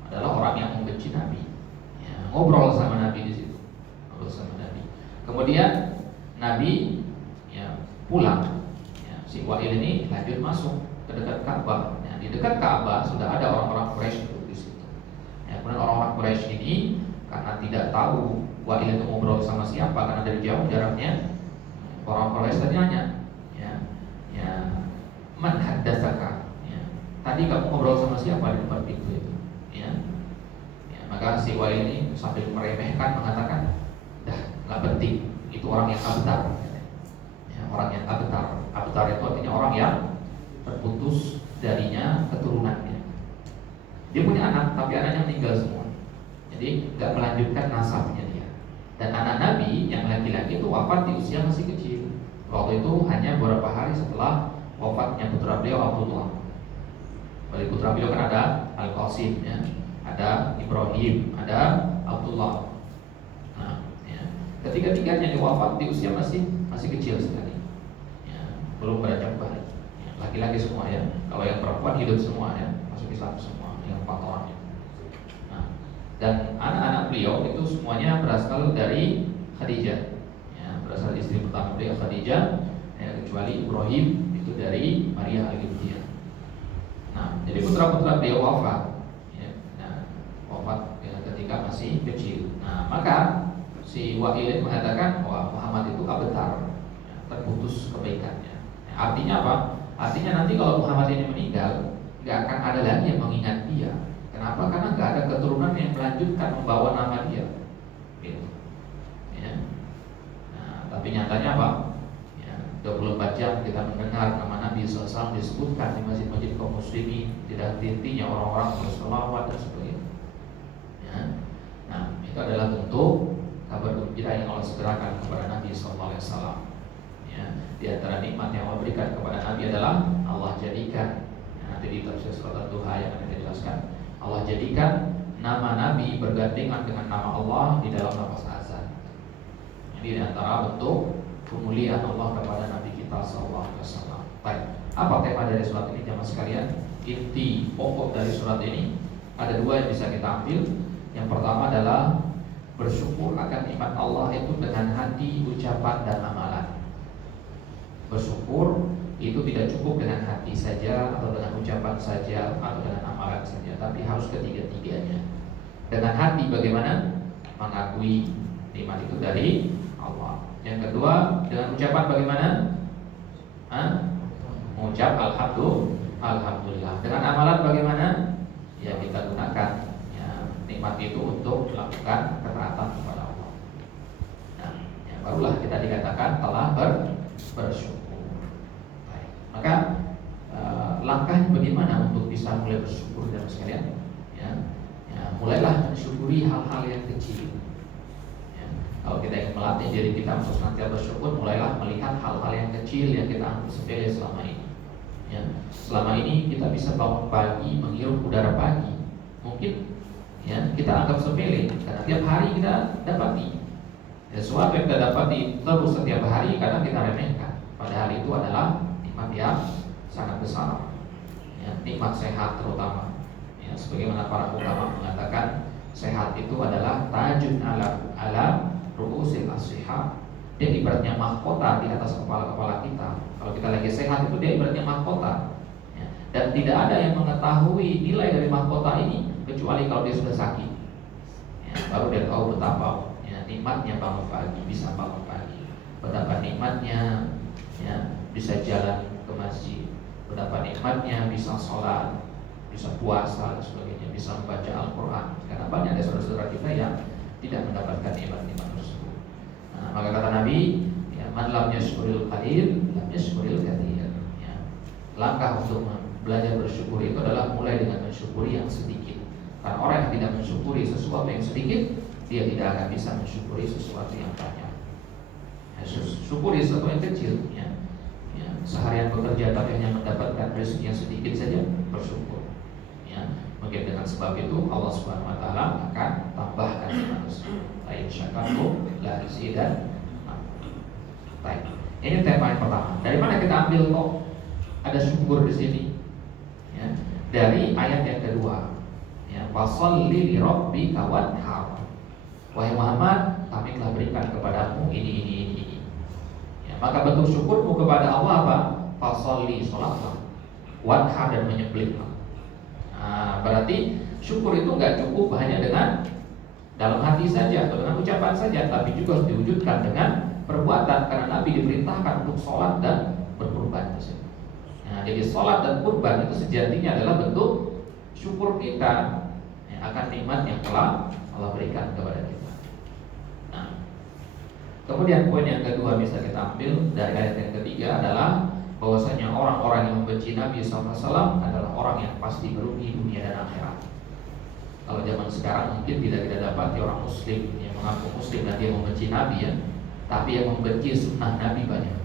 adalah orang yang membenci Nabi. Ya, ngobrol sama Nabi di situ. Ngobrol sama Nabi. Kemudian Nabi ya pulang. Ya, si Wa'il ini lanjut masuk ke dekat Ka'bah. Di dekat Ka'bah sudah ada orang-orang Quraisy di situ. Quraisy ini karena tidak tahu Wa'il itu ngobrol sama siapa, karena dari jauh jaraknya, orang Quraisy tanya, ya, man haddatsaka, ya, tadi kamu ngobrol sama siapa di depan pintu itu, ya. Maka si Wa'il ini sambil meremehkan mengatakan, dah nggak penting, itu orang yang abtar, ya, orang yang abtar. Abtar itu artinya orang yang terputus darinya keturunannya. Dia punya anak, tapi anaknya meninggal semua. Jadi nggak melanjutkan nasabnya dia. Dan anak Nabi yang laki-laki itu wafat di usia masih kecil. Waktu itu hanya beberapa hari setelah wafatnya putra beliau Abdullah. Dari putra beliau kan ada Al-Qasim, ya, ada Ibrahim, ada Abdullah. Nah, ya, ketiga-tiganya wafat di usia masih kecil sekali. Ya, belum beranjak balik. Ya, laki-laki semua ya. Kalau yang perempuan hidup semua ya, masuk Islam semua, yang 4 orang. Nah, dan anak-anak beliau itu semuanya berasal dari Khadijah. Ya, berasal dari istri pertama beliau Khadijah, ya, kecuali Ibrahim itu dari Maria Al-Qibtiyah. Nah, jadi putra-putra beliau wafat, ya, nah, wafat ya, ketika masih kecil. Nah, maka si Wa'il mengatakan bahwa Muhammad itu abtar, ya, terputus kebaikannya. Ya, artinya apa? Artinya nanti kalau Muhammad ini meninggal, nggak akan ada lagi yang mengingat dia. Kenapa? Karena nggak ada keturunan yang melanjutkan membawa nama dia. Gitu. Ya. Nah, tapi nyatanya apa? 24 jam kita mendengar nama Nabi SAW disebutkan di masjid-masjid kaum muslimin, tidak henti-hentinya orang-orang berselawat dan sebagainya. Ya. Nah, itu adalah bentuk kabar gembira yang Allah segerakan kepada Nabi SAW. Ya. Di antara nikmat yang Allah berikan kepada Nabi adalah Allah jadikan, ya, nanti di tafsir surat Ad-Duha yang akan dijelaskan, Allah jadikan nama Nabi bergandengan dengan nama Allah di dalam lafaz azan. Jadi di antara bentuk kemuliaan Allah kepada Nabi kita SAW. Baik, apa tema dari surat ini jamaah sekalian? Inti pokok dari surat ini ada 2 yang bisa kita ambil. Yang pertama adalah bersyukur akan nikmat Allah itu dengan hati, ucapan, dan amalan. Bersyukur itu tidak cukup dengan hati saja, atau dengan ucapan saja, atau dengan amalan saja, tapi harus ketiga-tiganya. Dengan hati bagaimana? Mengakui nikmat itu dari Allah. Yang kedua, dengan ucapan bagaimana? Mengucap Alhamdulillah. Dengan amalan bagaimana? Ya, kita gunakan ya, nikmat itu untuk melakukan ketaatan kepada Allah. Nah, ya, barulah kita dikatakan telah bersyukur. Baik. Maka langkah bagaimana untuk bisa mulai bersyukur dalam sekalian? Ya, mulailah mensyukuri hal-hal yang kecil. Kalau kita ingin melatih diri kita untuk senantiasa bersyukur, mulailah melihat hal-hal yang kecil yang kita anggap sepele selama ini. Ya, selama ini kita bisa bangun pagi, menghirup udara pagi, mungkin ya kita anggap sepele karena tiap hari kita dapati. Ya, sesuatu yang kita dapati terus setiap hari kadang kita remehkan. Padahal itu adalah nikmat yang sangat besar. Ya, nikmat sehat terutama. Ya, sebagaimana para ulama mengatakan, sehat itu adalah tajun ala ru'usil as-sihah. Dia ibaratnya mahkota di atas kepala-kepala kita. Kalau kita lagi sehat itu dia ibaratnya mahkota, ya. Dan tidak ada yang mengetahui nilai dari mahkota ini kecuali kalau dia sudah sakit, ya, baru dia tahu betapa ya, nikmatnya bangun pagi, bisa bangun pagi. Betapa nikmatnya ya, bisa jalan ke masjid. Betapa nikmatnya bisa sholat, bisa puasa dan sebagainya, bisa membaca Al-Quran. Karena banyak ada saudara-saudara kita yang tidak mendapatkan nikmat-nikmat tersebut. Nah, maka kata Nabi, ya, man lam yashkuril qalil, lam yashkuril katsir. Ya. Langkah untuk belajar bersyukur itu adalah mulai dengan mensyukuri yang sedikit. Karena orang yang tidak mensyukuri sesuatu yang sedikit, dia tidak akan bisa mensyukuri sesuatu yang banyak. Ya, syukuri sesuatu yang kecil. Ya. Ya, seharian bekerja tapi hanya mendapatkan rezeki yang sedikit saja, bersyukur. Ya. Mungkin dengan sebab itu Allah Subhanahu wa taala akan tambahkan manusia. Baik, syakartu la azidan. Baik. Ini tema yang pertama. Dari mana kita ambil kok ada syukur di sini? Ya. Dari ayat yang kedua. Ya, washolli li rabbika wanhar. Wahai Muhammad, kami telah berikan kepadamu ini. Ya, maka bentuk syukurmu kepada Allah apa? Fasholli, salatlah. Wanhar, dan menyembelihlah. Nah, berarti syukur itu nggak cukup hanya dengan dalam hati saja atau dengan ucapan saja, tapi juga harus diwujudkan dengan perbuatan, karena Nabi diperintahkan untuk sholat dan berkurban. Nah, jadi sholat dan kurban itu sejatinya adalah bentuk syukur kita akan nikmat yang telah Allah berikan kepada kita. Nah, kemudian poin yang kedua bisa kita ambil dari ayat yang ketiga adalah bahwasanya orang-orang yang membenci Nabi SAW adalah orang yang pasti merugi dunia dan akhirat. Kalau zaman sekarang mungkin tidak kita dapati orang Muslim yang mengaku Muslim dan dia membenci Nabi ya, tapi yang membenci sunnah Nabi banyak.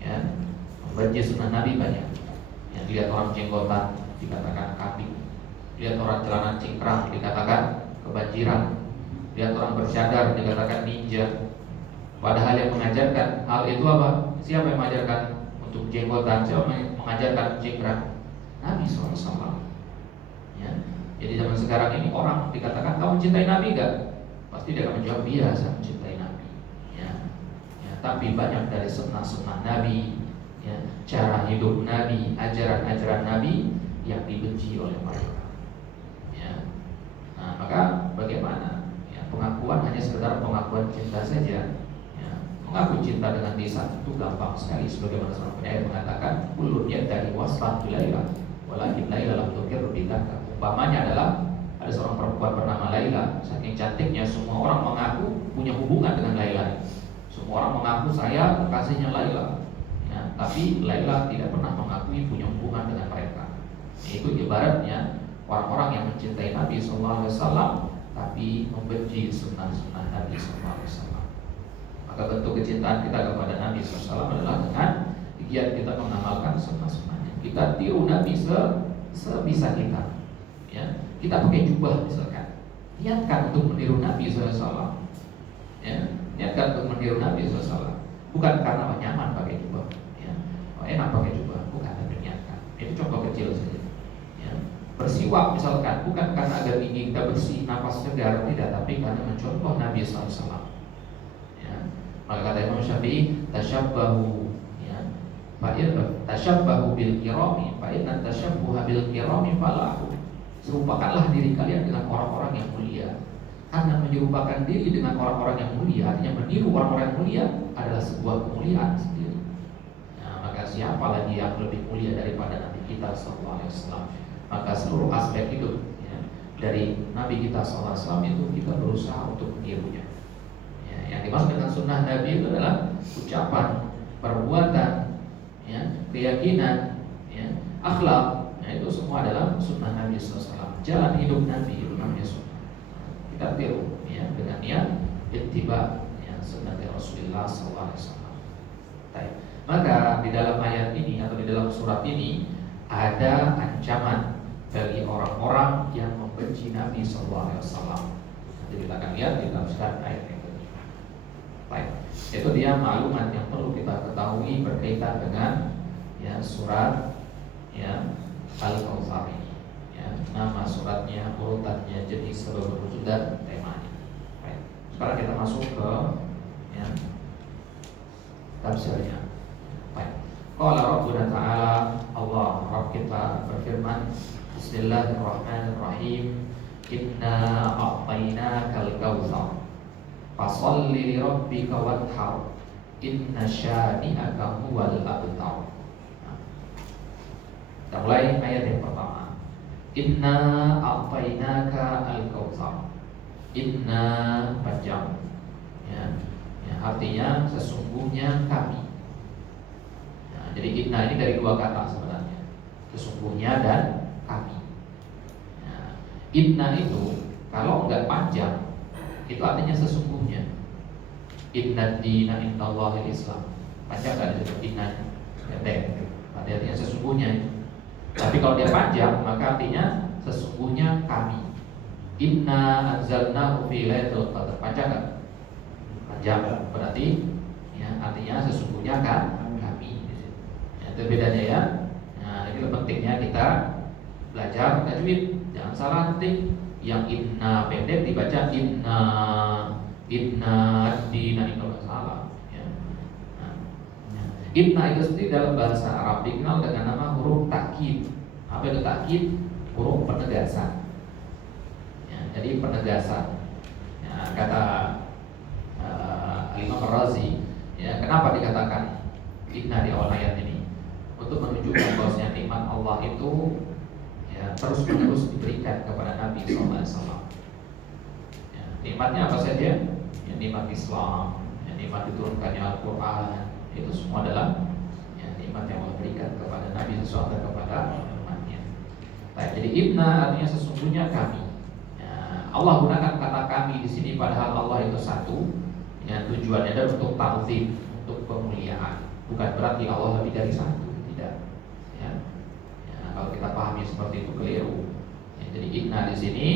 Ya, membenci sunnah Nabi banyak. Yang dilihat orang jenggotan dikatakan kambing, lihat orang celana cingkrang dikatakan kebanjiran, lihat orang bersyadar dikatakan ninja. Padahal yang mengajarkan hal itu apa? Siapa yang mengajarkan untuk jenggotan? Siapa yang mengajarkan cingkrang? Nabi SAW. Ya. Jadi zaman sekarang ini orang dikatakan kamu mencintai Nabi gak? Pasti dia akan menjawab iya, saya mencintai Nabi. Ya. Ya, tapi banyak dari sunnah-sunnah Nabi, ya, cara hidup Nabi, ajaran-ajaran Nabi yang dibenci oleh mereka. Ya. Nah, maka bagaimana? Ya, pengakuan hanya sekedar pengakuan cinta saja. Ya, mengaku cinta dengan lisan itu gampang sekali, sebagaimana seorang penyair mengatakan, "Kulun yad'i waslan Laila, walakin Laila lam tuqir bidaka." Umpamanya adalah ada seorang perempuan bernama Laila, saking cantiknya semua orang mengaku punya hubungan dengan Laila. Semua orang mengaku saya kekasihnya Laila. Ya, tapi Laila tidak pernah mengakui punya hubungan dengan mereka. Itu ibaratnya orang-orang yang mencintai Nabi SAW tapi membenci sunnah-sunnah Nabi SAW. Maka bentuk kecintaan kita kepada Nabi SAW adalah dengan giat kita mengamalkan sunnah-sunnahnya. Kita tiru Nabi sebisa kita. Ya, kita pakai jubah misalkan, niatkan untuk meniru Nabi SAW. Ya, niatkan untuk meniru Nabi SAW. Bukan karena nyaman pakai jubah, ya, enak pakai jubah, bukan, tapi niatkan. Itu contoh kecil saja. Bersiwak misalkan bukan karena agar ingin kita bersih, nafas segar, tidak, tapi karena mencontoh Nabi SAW. Ya. Maka kata Imam Syafi'i, tashabbahu, ya, tashabbahu bil kirami, fa inna tashabbuha bil kirami falahu. Serupakanlah diri kalian dengan orang-orang yang mulia, karena menyerupakan diri dengan orang-orang yang mulia, artinya meniru orang-orang yang mulia adalah sebuah kemuliaan sendiri. Nah, maka siapa lagi yang lebih mulia daripada Nabi kita SAW? Maka seluruh aspek hidup, ya, dari Nabi kita SAW itu kita berusaha untuk menirunya. Ya, yang dimaksud dengan sunnah Nabi itu adalah ucapan, perbuatan, ya, keyakinan, ya, akhlak. Ya, itu semua adalah sunnah Nabi SAW. Jalan hidup Nabi itu namanya sunnah. Kita tiru, ya, dengan niat ittiba, ya, sunnah Rasulullah SAW. Maka di dalam ayat ini atau di dalam surat ini ada ancaman bagi orang-orang yang membenci Nabi SAW. Nanti kita akan lihat di dalam surat ayat itu. Baik, itu dia maklumat yang perlu kita ketahui berkaitan dengan, ya, surat, ya, Al-Kautsar ini. Ya, nama suratnya, urutannya, jenis, sebab nuzul dan temanya. Baik, sekarang kita masuk ke, ya, tafsirnya. Baik. Qala Rabbuna Ta'ala, Allah Rabb kita berfirman, Bismillahirrahmanirrahim, Inna a'tainakal kautsar, fasholli li rabbika wanhar, inna syani'aka huwal abtar. Kita mulai ayat yang pertama. Inna a'tainaka al-kautsar. Inna panjang, ya, ya, artinya sesungguhnya kami. Jadi inna ini dari dua kata sebenarnya, sesungguhnya dan kami. Nah, inna itu kalau enggak panjang itu artinya sesungguhnya. Inna dina indallahil Islam. Panjang kan disebut inna, pendek, artinya sesungguhnya. Tapi kalau dia panjang maka artinya sesungguhnya kami. Inna anzalnahu fi lailatul qadar. Panjang kan? Panjang berarti, ya, artinya sesungguhnya kan kami. Itu bedanya, ya. Nah, ini pentingnya kita belajar tajwid. Jangan salah nanti yang inna pendek dibaca inna dina, itu nggak salah, ya. Nah, inna itu sendiri dalam bahasa Arab dikenal dengan nama huruf takkid. Apa itu takkid? Huruf penegasan. Ya, jadi penegasan. Ya, kata Imam Ar-Razi, ya, kenapa dikatakan inna di awal ayat ini? Untuk menunjukkan bahwasanya nikmat Allah itu ya, terus menerus diberikan kepada Nabi SAW. Ya, nikmatnya apa saja? Ya, nikmat Islam, ya, nikmat diturunkannya Al-Quran, itu semua adalah ya, nikmat yang Allah berikan kepada Nabi SAW dan kepada umatnya. Baik, jadi inna artinya sesungguhnya kami. Ya, Allah gunakan kata kami di sini padahal Allah itu satu. Ya, tujuannya adalah untuk ta'zim, untuk pemuliaan. Bukan berarti Allah lebih dari satu, tidak. Ya. Ya, kalau kita pahami seperti itu keliru. Ya, jadi inna di sini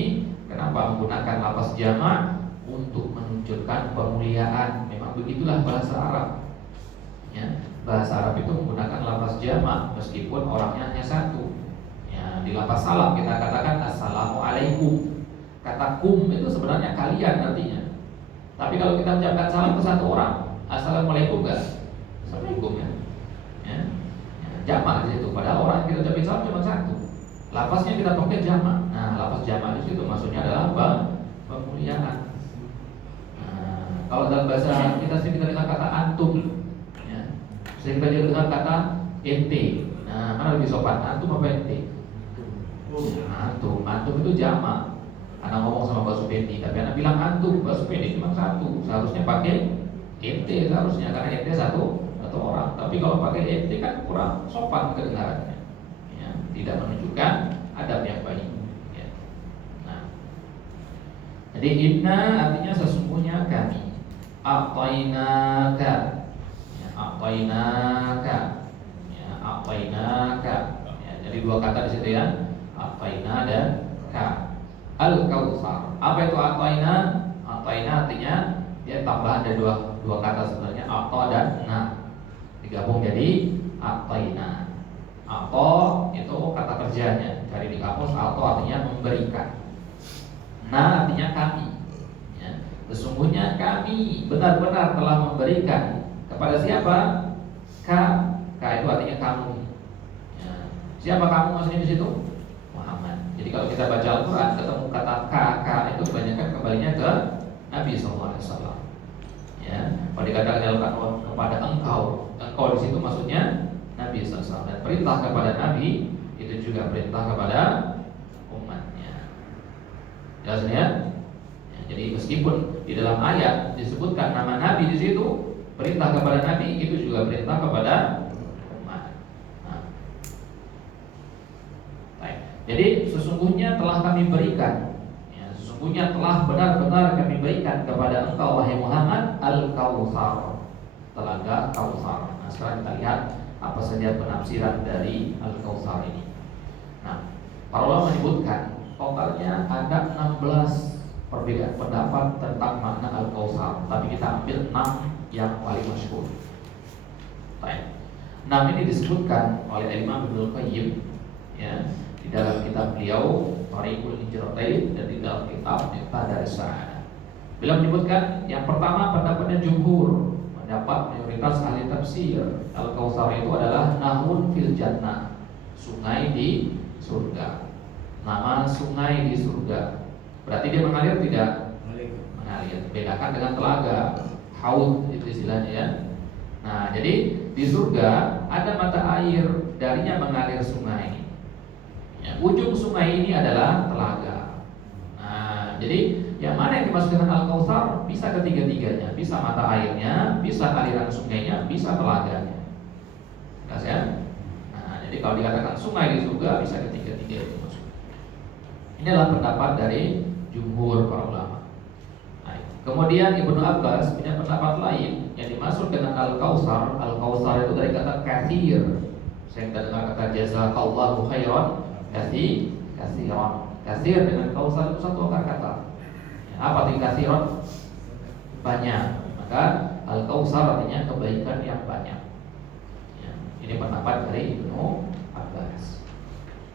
kenapa menggunakan lafaz jamak untuk menunjukkan pemuliaan. Memang begitulah bahasa Arab. Ya, bahasa Arab itu menggunakan lafaz jamak meskipun orangnya hanya satu. Ya, di lafaz salam kita katakan assalamualaikum. Kata kum itu sebenarnya kalian artinya. Tapi kalau kita ucapkan salam ke satu orang, assalamualaikum enggak? Assalamualaikum ya. Ya. Ya, jamak di situ. Padahal orang yang kita ucapin salam cuma satu. Lafaznya kita pakai jamak. Nah, lafaz jamak di situ maksudnya adalah pemuliaan. Nah, kalau dalam bahasa kita sih kita dengar kata antum, ya. Sering kita dengar kata ente. Nah, mana lebih sopan? Antum apa ente? Antum itu jamak. Anak ngomong sama Pak Supedi, tapi anak bilang antum, Pak Supedi cuma satu. Seharusnya pakai ente seharusnya karena ente satu orang. Tapi kalau pakai ente kan kurang sopan kedengarannya. Ya, tidak menunjukkan adab yang baik. Ya. Nah, jadi inna artinya sesungguhnya kami. A'tainaka. Ya, a'tainaka. Ya, a'tainaka. Ya, jadi dua kata di situ ya. A'taina dan ka. Al-Kautsar. Apa itu a'taina? A'taina artinya dia tambahan dari dua kata sebenarnya, a'ta dan na. Digabung jadi a'taina. A'ta itu kata kerjanya. Cari di kamus, a'ta artinya memberikan. Na artinya kami. Ya. Sesungguhnya kami benar-benar telah memberikan kepada siapa? Ka. Ka itu artinya kamu. Ya. Siapa kamu maksudnya di situ? Jadi kalau kita baca Al-Quran ketemu kata ka itu kebanyakan kembalinya ke Nabi SAW. Ya, kalau dikatakan kepada engkau di situ maksudnya Nabi SAW. Dan perintah kepada Nabi itu juga perintah kepada umatnya. Jelas ya? Ya, jadi meskipun di dalam ayat disebutkan nama Nabi di situ, perintah kepada Nabi itu juga perintah kepada umat. Nah. Jadi sesungguhnya telah kami berikan, ya, sesungguhnya telah benar-benar kami berikan kepada engkau wahai Muhammad Al-Kautsar, telaga Kautsar. Nah, sekarang kita lihat apa saja penafsiran dari Al-Kautsar ini. Nah, para ulama menyebutkan totalnya ada 16 perbedaan pendapat tentang makna Al-Kautsar, tapi kita ambil 6 yang paling masyhur. Baik. 6 ini disebutkan oleh Imam Ibnu Qayyim, ya, di dalam kitab beliau Thariqul Hijratain dan di dalam kitab Madaris Sa'adah. Beliau menyebutkan yang pertama pendapatnya jumhur, pendapat mayoritas ahli tafsir, Al-Kautsar itu adalah nahun fil jannah, sungai di surga. Nama sungai di surga. Berarti dia mengalir tidak? Mengalir. Bedakan dengan telaga, haud itu istilahnya ya. Nah, jadi di surga ada mata air, darinya mengalir sungai. Ya, ujung sungai ini adalah telaga. Nah, jadi yang mana yang dimaksud dengan Al-Kautsar? Bisa ketiga-tiganya, bisa mata airnya, bisa aliran sungainya, bisa telaganya. Jelas ya? Nah, jadi kalau dikatakan sungai di surga bisa ketiga-tiga itu maksudnya. Ini adalah pendapat dari jumhur para ulama. Nah, kemudian Ibnu Abbas punya pendapat lain yang dimaksud dengan Al-Kautsar. Al-Kautsar itu dari kata katsir. Saya dengar kata jazakallahu khairan kasiron. Kasir dengan kausar itu satu akar kata. Ya, apa arti kasiron? Banyak. Maka al-kausar artinya kebaikan yang banyak. Ya, ini pendapat dari Ibnu Abbas.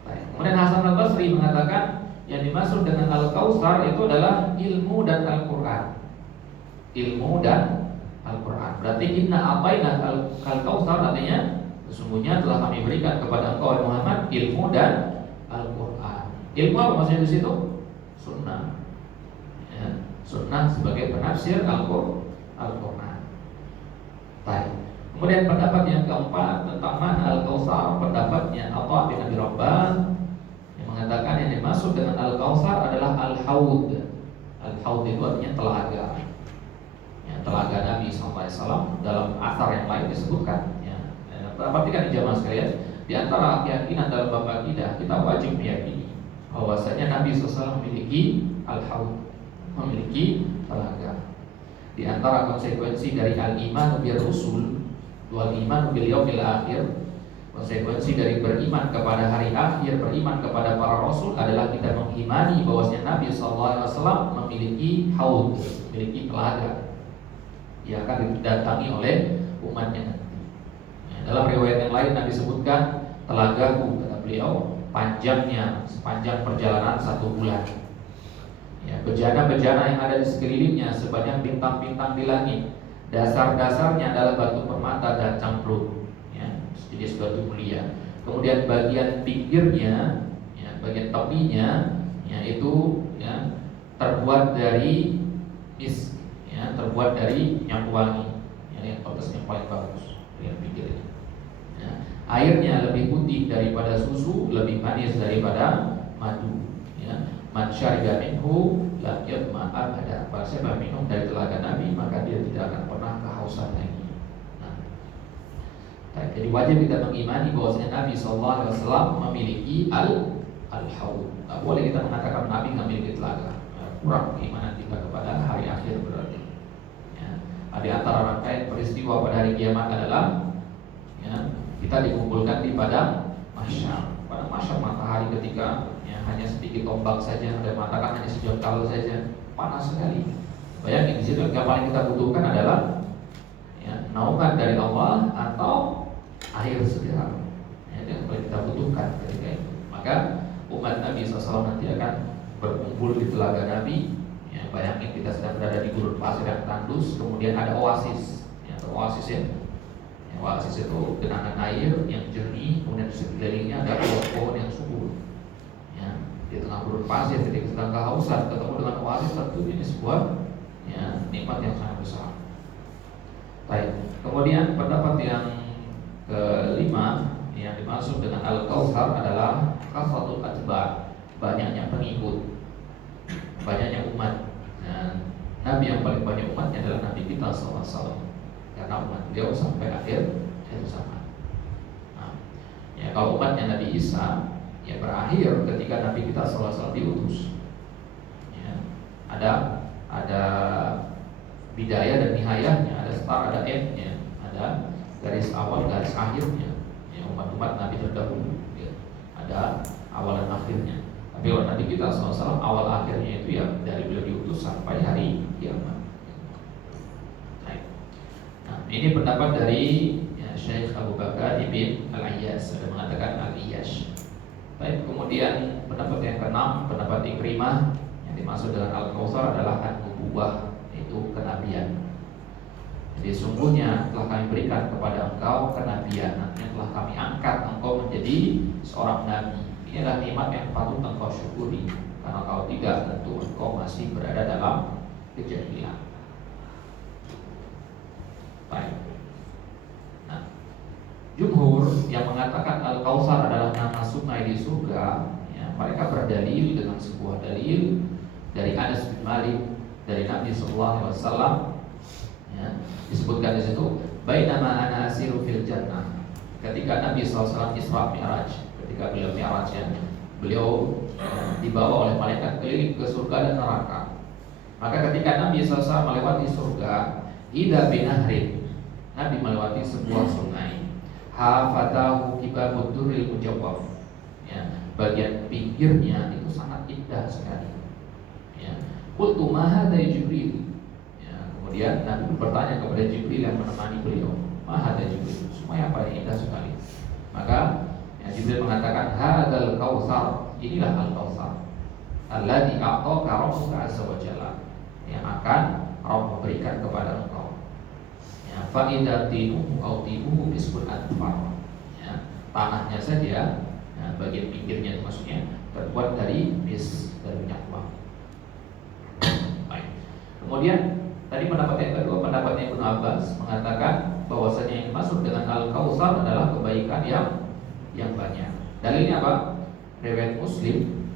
Baik. Kemudian Hasan Al-Basri mengatakan yang dimaksud dengan al-kausar itu adalah ilmu dan Al-Quran. Ilmu dan Al-Quran. Berarti inna apaina al-kausar artinya sesungguhnya telah kami berikan kepada engkau Muhammad ilmu dan Al-Quran. Ilmu apa maksudnya di situ? Sunnah. sunnah sebagai penafsir Al-Quran. Baik. Kemudian pendapat yang keempat tentang mana Al-Kautsar, pendapatnya Atha bin Abi Rabah yang mengatakan yang dimaksud dengan Al-Kautsar adalah Al-Haud. Al-Haud itu artinya telaga. Ya, telaga Nabi SAW. Dalam asar yang lain disebutkan. Ya, perhatikan di jamaah sekalian, di antara keyakinan dalam bab akidah kita wajib meyakini bahwasanya Nabi SAW memiliki Al-Haud, memiliki telaga. Di antara konsekuensi dari al-iman bil rusul wal iman bil yaumil akhir, konsekuensi dari beriman kepada hari akhir, beriman kepada para rasul adalah kita mengimani bahwasanya Nabi SAW memiliki haud, memiliki telaga yang akan didatangi oleh umatnya. Ya, dalam riwayat yang lain Nabi sebutkan telagaku, kata beliau, panjangnya sepanjang perjalanan 1 bulan. Ya, bejana-bejana yang ada di sekelilingnya sebanyak bintang-bintang di langit. Dasar-dasarnya adalah batu permata dan cangkruk, ya, jenis batu mulia. Kemudian bagian pinggirnya, ya, bagian tepinya, ya, itu ya, terbuat dari misk, ya, terbuat dari minyak wangi, ya, yang kertasnya paling bagus. Bagian pinggirnya, ya. Airnya lebih putih daripada susu, lebih manis daripada madu. Man syariba minhu lam yadma abada. Barang siapa minum dari telaga Nabi, maka dia tidak akan pernah kehausan lagi. Nah, jadi wajib kita mengimani bahwasanya Nabi SAW memiliki al-haud. Tak boleh kita mengatakan Nabi nggak memiliki telaga. Kurang keimanan kita kepada hari akhir berarti. Ya. Di antara rangkaian peristiwa pada hari kiamat adalah, ya, kita dikumpulkan di padang mahsyar. Pada mahsyar matahari ketika hanya sedikit ombak saja, dan mengatakan hanya sejengkal saja, panas sekali. Bayangin di situ yang paling kita butuhkan adalah, ya, naungan dari Allah atau air segera. Ya, yang paling kita butuhkan ketika itu. Maka umat Nabi SAW nanti akan berkumpul di telaga Nabi. Ya, bayangin kita sedang berada di gurun pasir yang tandus, kemudian ada oasis. Ya, oasis ya. Oasis itu genangan air yang jernih, kemudian di sekelilingnya ada pohon-pohon yang subur. Di tengah gurun pasir ketika sedang kehausan ketemu dengan oasis, tentu ini sebuah, ya, nikmat yang sangat besar. Baik. Kemudian pendapat yang kelima yang dimaksud dengan Al-Kautsar adalah kasratul atba', banyaknya pengikut, banyaknya umat. Dan Nabi yang paling banyak umatnya adalah Nabi kita SAW, karena umat beliau sampai akhir zaman. Nah, ya, kalau umatnya Nabi Isa, ya, berakhir ketika Nabi kita SAW diutus. Ya, ada bidayah dan nihayahnya, ada start, ada end-nya, ada garis awal, garis akhirnya. Ya, umat-umat Nabi terdahulu, ya, ada awal dan akhirnya. Tapi kalau Nabi kita SAW awal akhirnya itu ya dari beliau diutus sampai hari kiamat. Nah, ini pendapat dari, ya, Syekh Abu Bakar ibn Al-Ayyas, ada mengatakan Al-Iyyash. Baik, kemudian pendapat yang keenam, pendapat Ikrimah, yang dimaksud dengan Al-Kautsar adalah an-nubuwah, yaitu kenabian. Jadi sungguhnya telah kami berikan kepada engkau kenabian, nantinya telah kami angkat engkau menjadi seorang nabi. Ini adalah nikmat yang patut engkau syukuri, karena kalau tidak tentu engkau masih berada dalam kejahilan. Baik. Jumhur yang mengatakan Al-Kautsar adalah nama sungai di surga, ya, mereka berdalil dengan sebuah dalil dari Anas bin Malik dari Nabi SAW. Ya, disebutkan di situ, bainama ana asiru fil jannah. Ketika Nabi SAW Isra Mi'raj, ketika beliau Mi'raj, ya, beliau dibawa oleh malaikat keliling ke surga dan neraka. Maka ketika Nabi SAW melewati surga, idza binahrin, Nabi melewati sebuah sungai. Hafadahu kibabud durril mujawwaf, ya, bagian pinggirnya itu sangat indah sekali. Ya, qultu ma hadza Jibril. Ya, kemudian Nabi bertanya kepada Jibril yang menemani beliau, ma hadza Jibril, semua apa yang indah sekali. Maka, ya, Jibril mengatakan hadzal kautsar, inilah al-kautsar alladzi a'taka rabbuka azza wa jalla, yang akan Rabb memberikan kepada engkau. Ya, fa'idha tinuhu au tinuhu bisbul adfar, ya, tanahnya saja, ya, bagian pinggirnya itu maksudnya terbuat dari bis, dari minyak wangi. Baik. Kemudian tadi pendapat yang kedua, pendapatnya Ibnu Abbas mengatakan bahwasanya yang dimaksud dengan Al-Kautsar adalah kebaikan yang banyak. Dalilnya apa? Riwayat Muslim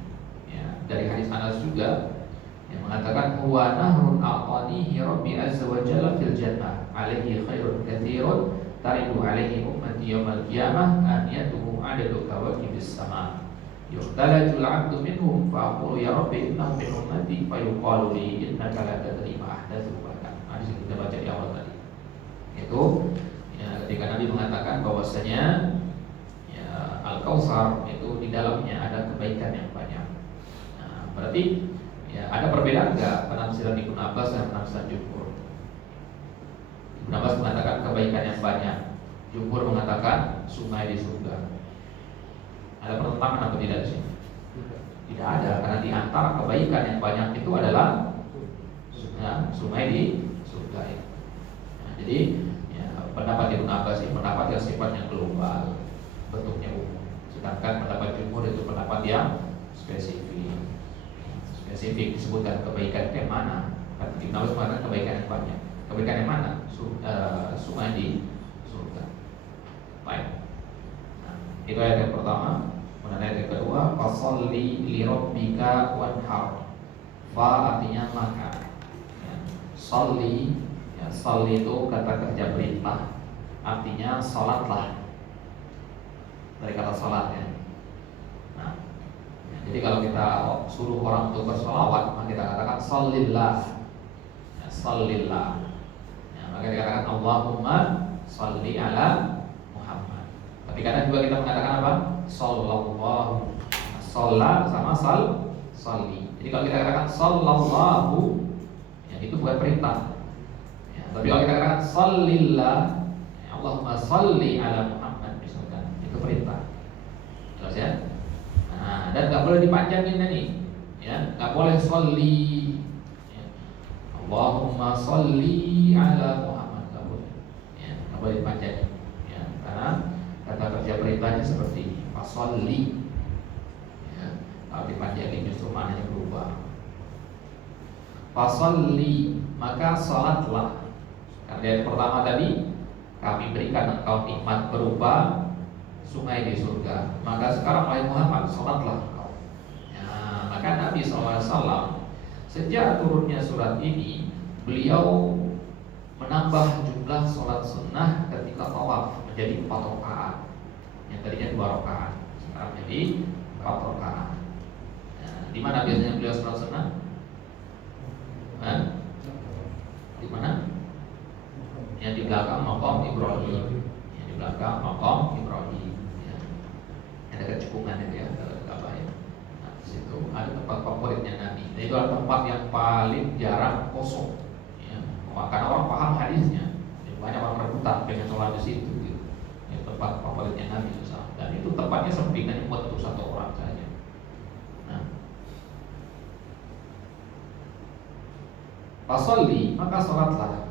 ya, dari hadis Anas juga yang mengatakan huwa nahrun a'tanihi rabbi azza wa jalla fil jannah alaihi khairun katsirun taridu alaihi ummati yaumal qiyamah an yatuhu adadu kawakibis sama yuhtalajul abdu minhum fa aqulu ya rabbi innahu min ummati fa yuqalu li innaka la tadri ma ahdatsu ba'dak. Hadis yang kita baca di awal tadi. Itu ya, ketika Nabi mengatakan bahwasanya ya, Al-Kautsar itu di dalamnya ada kebaikan yang banyak. Nah, berarti ya, ada perbedaan enggak penafsiran Ibnu Abbas dan penafsiran jumhur? Ibnu Abbas mengatakan kebaikan yang banyak, jumhur mengatakan sungai di surga. Ada pertentangan atau tidak di sini? Tidak ada, karena di antara kebaikan yang banyak itu adalah sungai di surga ya. Nah, jadi ya, pendapat Ibnu Abbas ini pendapat yang sifatnya global, bentuknya umum. Sedangkan pendapat jumhur itu pendapat yang spesifik. Spesifik disebutkan kebaikan yang mana? Ibnu Abbas mengatakan kebaikan yang banyak. Kebaikan yang mana? Sungai di surga. Baik. Nah, itu ayat yang pertama. Kemudian ayat yang kedua, fasholli li rabbika wanhar. Fa artinya maka. Ya. Sholli, ya, sholli itu kata kerja perintah. Artinya salatlah. Dari kata salat ya. Nah, ya, jadi kalau kita suruh orang untuk bersolawat, maka kita katakan sholillah. Ya, sholillah. Ya, maka dikatakan Allahumma sholli ala Muhammad. Tapi kadang juga kita mengatakan apa? Sallallahu. Sholat sama sholli. Jadi kalau kita katakan sallallahu, ya, itu bukan perintah. Ya, tapi kalau kita katakan sholillah, ya, Allahumma sholli ala Muhammad misalkan, itu perintah. Jelas ya? Nah, dan nggak boleh dipanjangin nih, ya, nggak boleh sholli. Ya. Allahumma sholli ala Muhammad, nggak boleh. Ya, nggak boleh dipanjangin. Ya, karena kata kerja perintahnya seperti ini. Fasholli, ya, kalau dipanjangin justru maknanya berubah. Fasholli, maka salatlah. Karena yang pertama tadi kami berikan engkau nikmat berupa sungai di surga. Maka sekarang wahai Muhammad, salatlah engkau. Ya, maka Nabi SAW sejak turunnya surat ini, beliau menambah jumlah sholat sunnah ketika tawaf menjadi 4 rakaat. Yang tadinya 2 rakaat, sekarang jadi 4 rakaat. Nah, di mana biasanya beliau sholat sunnah? Di mana? Yang di belakang maqam Ibrahim. Yang di belakang maqam Ibrahim. Ya. Yang dekat cekungan itu ya, Ka'bah ya. Nah, di situ ada tempat favoritnya Nabi. Dan itu adalah tempat yang paling jarang kosong. Ya. Karena orang paham hadisnya, banyak orang rebutan pengen sholat di situ. Gitu. Itu tempat favoritnya Nabi SAW. Dan itu tempatnya sempit, hanya muat untuk 1 orang saja. Nah, fasholli, maka sholatlah.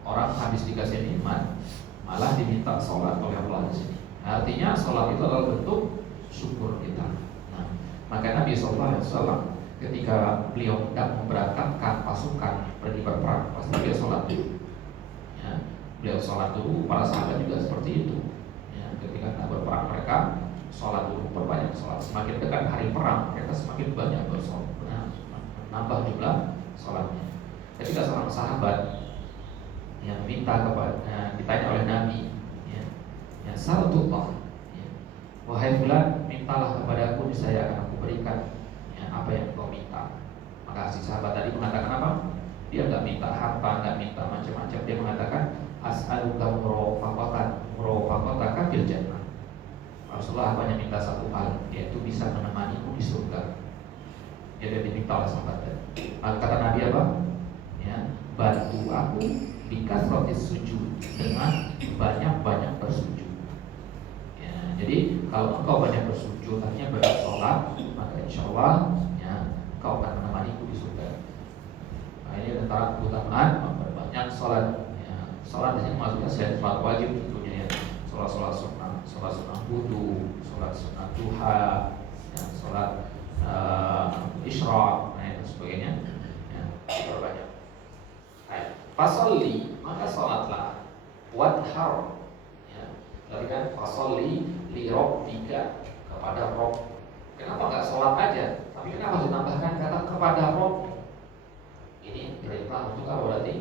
Orang habis dikasih nikmat malah diminta sholat oleh Allah di sini. Artinya sholat itu adalah bentuk syukur kita. Nah, maka Nabi SAW ketika beliau hendak memberangkatkan pasukan pergi berperang, pasti beliau sholat dulu. Ya, beliau sholat dulu. Para sahabat juga seperti itu. Ya, ketika hendak berperang mereka sholat dulu, perbanyak sholat. Semakin dekat hari perang mereka semakin banyak bersolat. Nah, nambah jumlah sholatnya. Ketika seorang sahabat yang minta kepada ditanya oleh Nabi, ya salutullah, ya, wahai fulan, mintalah kepadaku, niscaya akan aku berikan ya, apa yang kau minta. Maka si sahabat tadi mengatakan apa? Dia nggak minta harta, nggak minta macam-macam. Dia mengatakan as'aluka murafaqataka fil jannah. Rasulullah hanya minta satu hal, yaitu bisa menemaniku di surga. Dia diminta oleh sahabat tadi. Maka kata Nabi apa? Ya, bantu aku bikasrotis sujud, dengan banyak-banyak bersujud. Ya, jadi kalau engkau banyak bersujud, artinya banyak sholat, maka insya Allah ya, engkau akan menemaniku di surga. Nah, ini antara keutamaan memperbanyak sholat. Ya, sholat di sini maksudnya selain sholat wajib tentunya ya, sholat sunnah wudu, sholat sunnah duha, ya, sholat isyraq, nah itu sebagainya. Ya, berbanyak. Fasolli, maka sholatlah. Wadhar, ya. Tadi kan fasolli li rabbika, kepada Rob. Kenapa nggak sholat aja? Tapi kenapa ditambahkan kata kepada Rob? Ini perintah untuk apa berarti?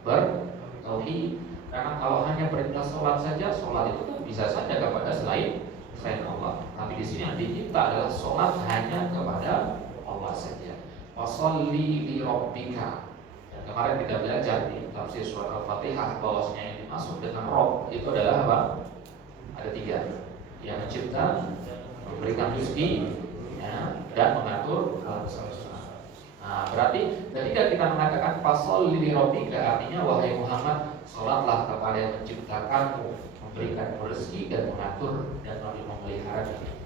Bertauhid. Karena kalau hanya perintah sholat saja, sholat itu kan bisa saja kepada selain Allah. Tapi di sini yang diminta adalah sholat hanya kepada Allah saja. Washolli li rabbika. Dan kemarin kita belajar di tafsir surat Al-Fatihah bahwasanya yang dimaksud dengan Rob itu adalah apa? Ada 3. Yang mencipta, memberikan rezeki, ya, dan mengatur alam semesta. Nah, berarti ketika kita mengatakan fasholli li rabbika, artinya wahai Muhammad, sholatlah kepada yang menciptakanmu, memberikan rezeki dan mengatur dan memelihara diri.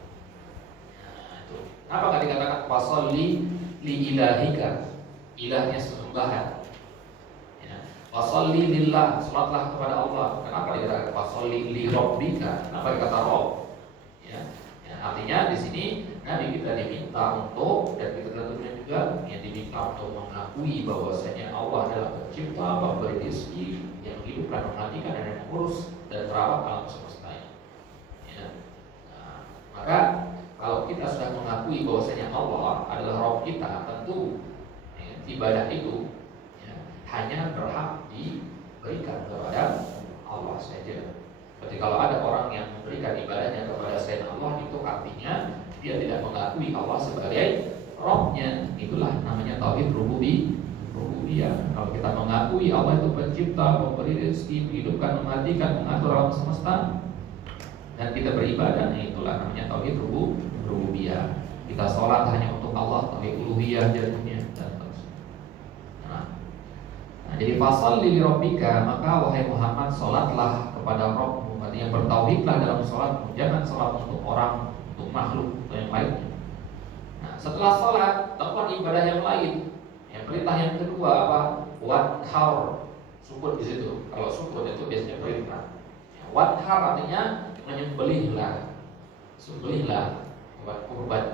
Nah, itu. Kenapa nggak dikatakan fasholli li ilahika, ilahnya sesembahan? Ya. Fasholli lillah, sholatlah kepada Allah. Kenapa dikatakan fasholli li rabbika? Kenapa dikata Rob? Ya. Ya, artinya di sini Nabi kita diminta untuk, dan kita tentunya juga yang diminta untuk mengakui bahwasanya Allah adalah pencipta, pemberi rezeki, yang menghidupkan, mematikan, dan yang mengurus dan merawat alam semesta ini. Ya. Nah, maka kalau kita sudah mengakui bahwasanya Allah adalah Rabb kita, tentu ya, ibadah itu ya, hanya berhak diberikan kepada Allah saja. Berarti kalau ada orang yang memberikan ibadahnya kepada selain Allah, itu artinya dia tidak mengakui Allah sebagai Rabb-nya. Itulah namanya tauhid rububiyah. Kalau kita mengakui Allah itu pencipta, pemberi rezeki, menghidupkan, mematikan, mengatur alam semesta, dan kita beribadah, itulah namanya tauhid rububiyah. Kita sholat hanya untuk Allah, tauhid uluhiyah jadinya, dan terusnya. Nah, jadi fasholli li rabbika, maka wahai Muhammad, sholatlah kepada Rabbmu. Artinya bertauhidlah dalam sholatmu. Jangan sholat untuk orang, untuk makhluk atau yang lainnya. Nah, setelah sholat, lakukan ibadah yang lain. Yang perintah yang kedua apa? Wadhar, sukun di situ. Kalau sukun itu biasanya perintah. Wadhar artinya menyembelihlah, sembelihlah hewan kurban.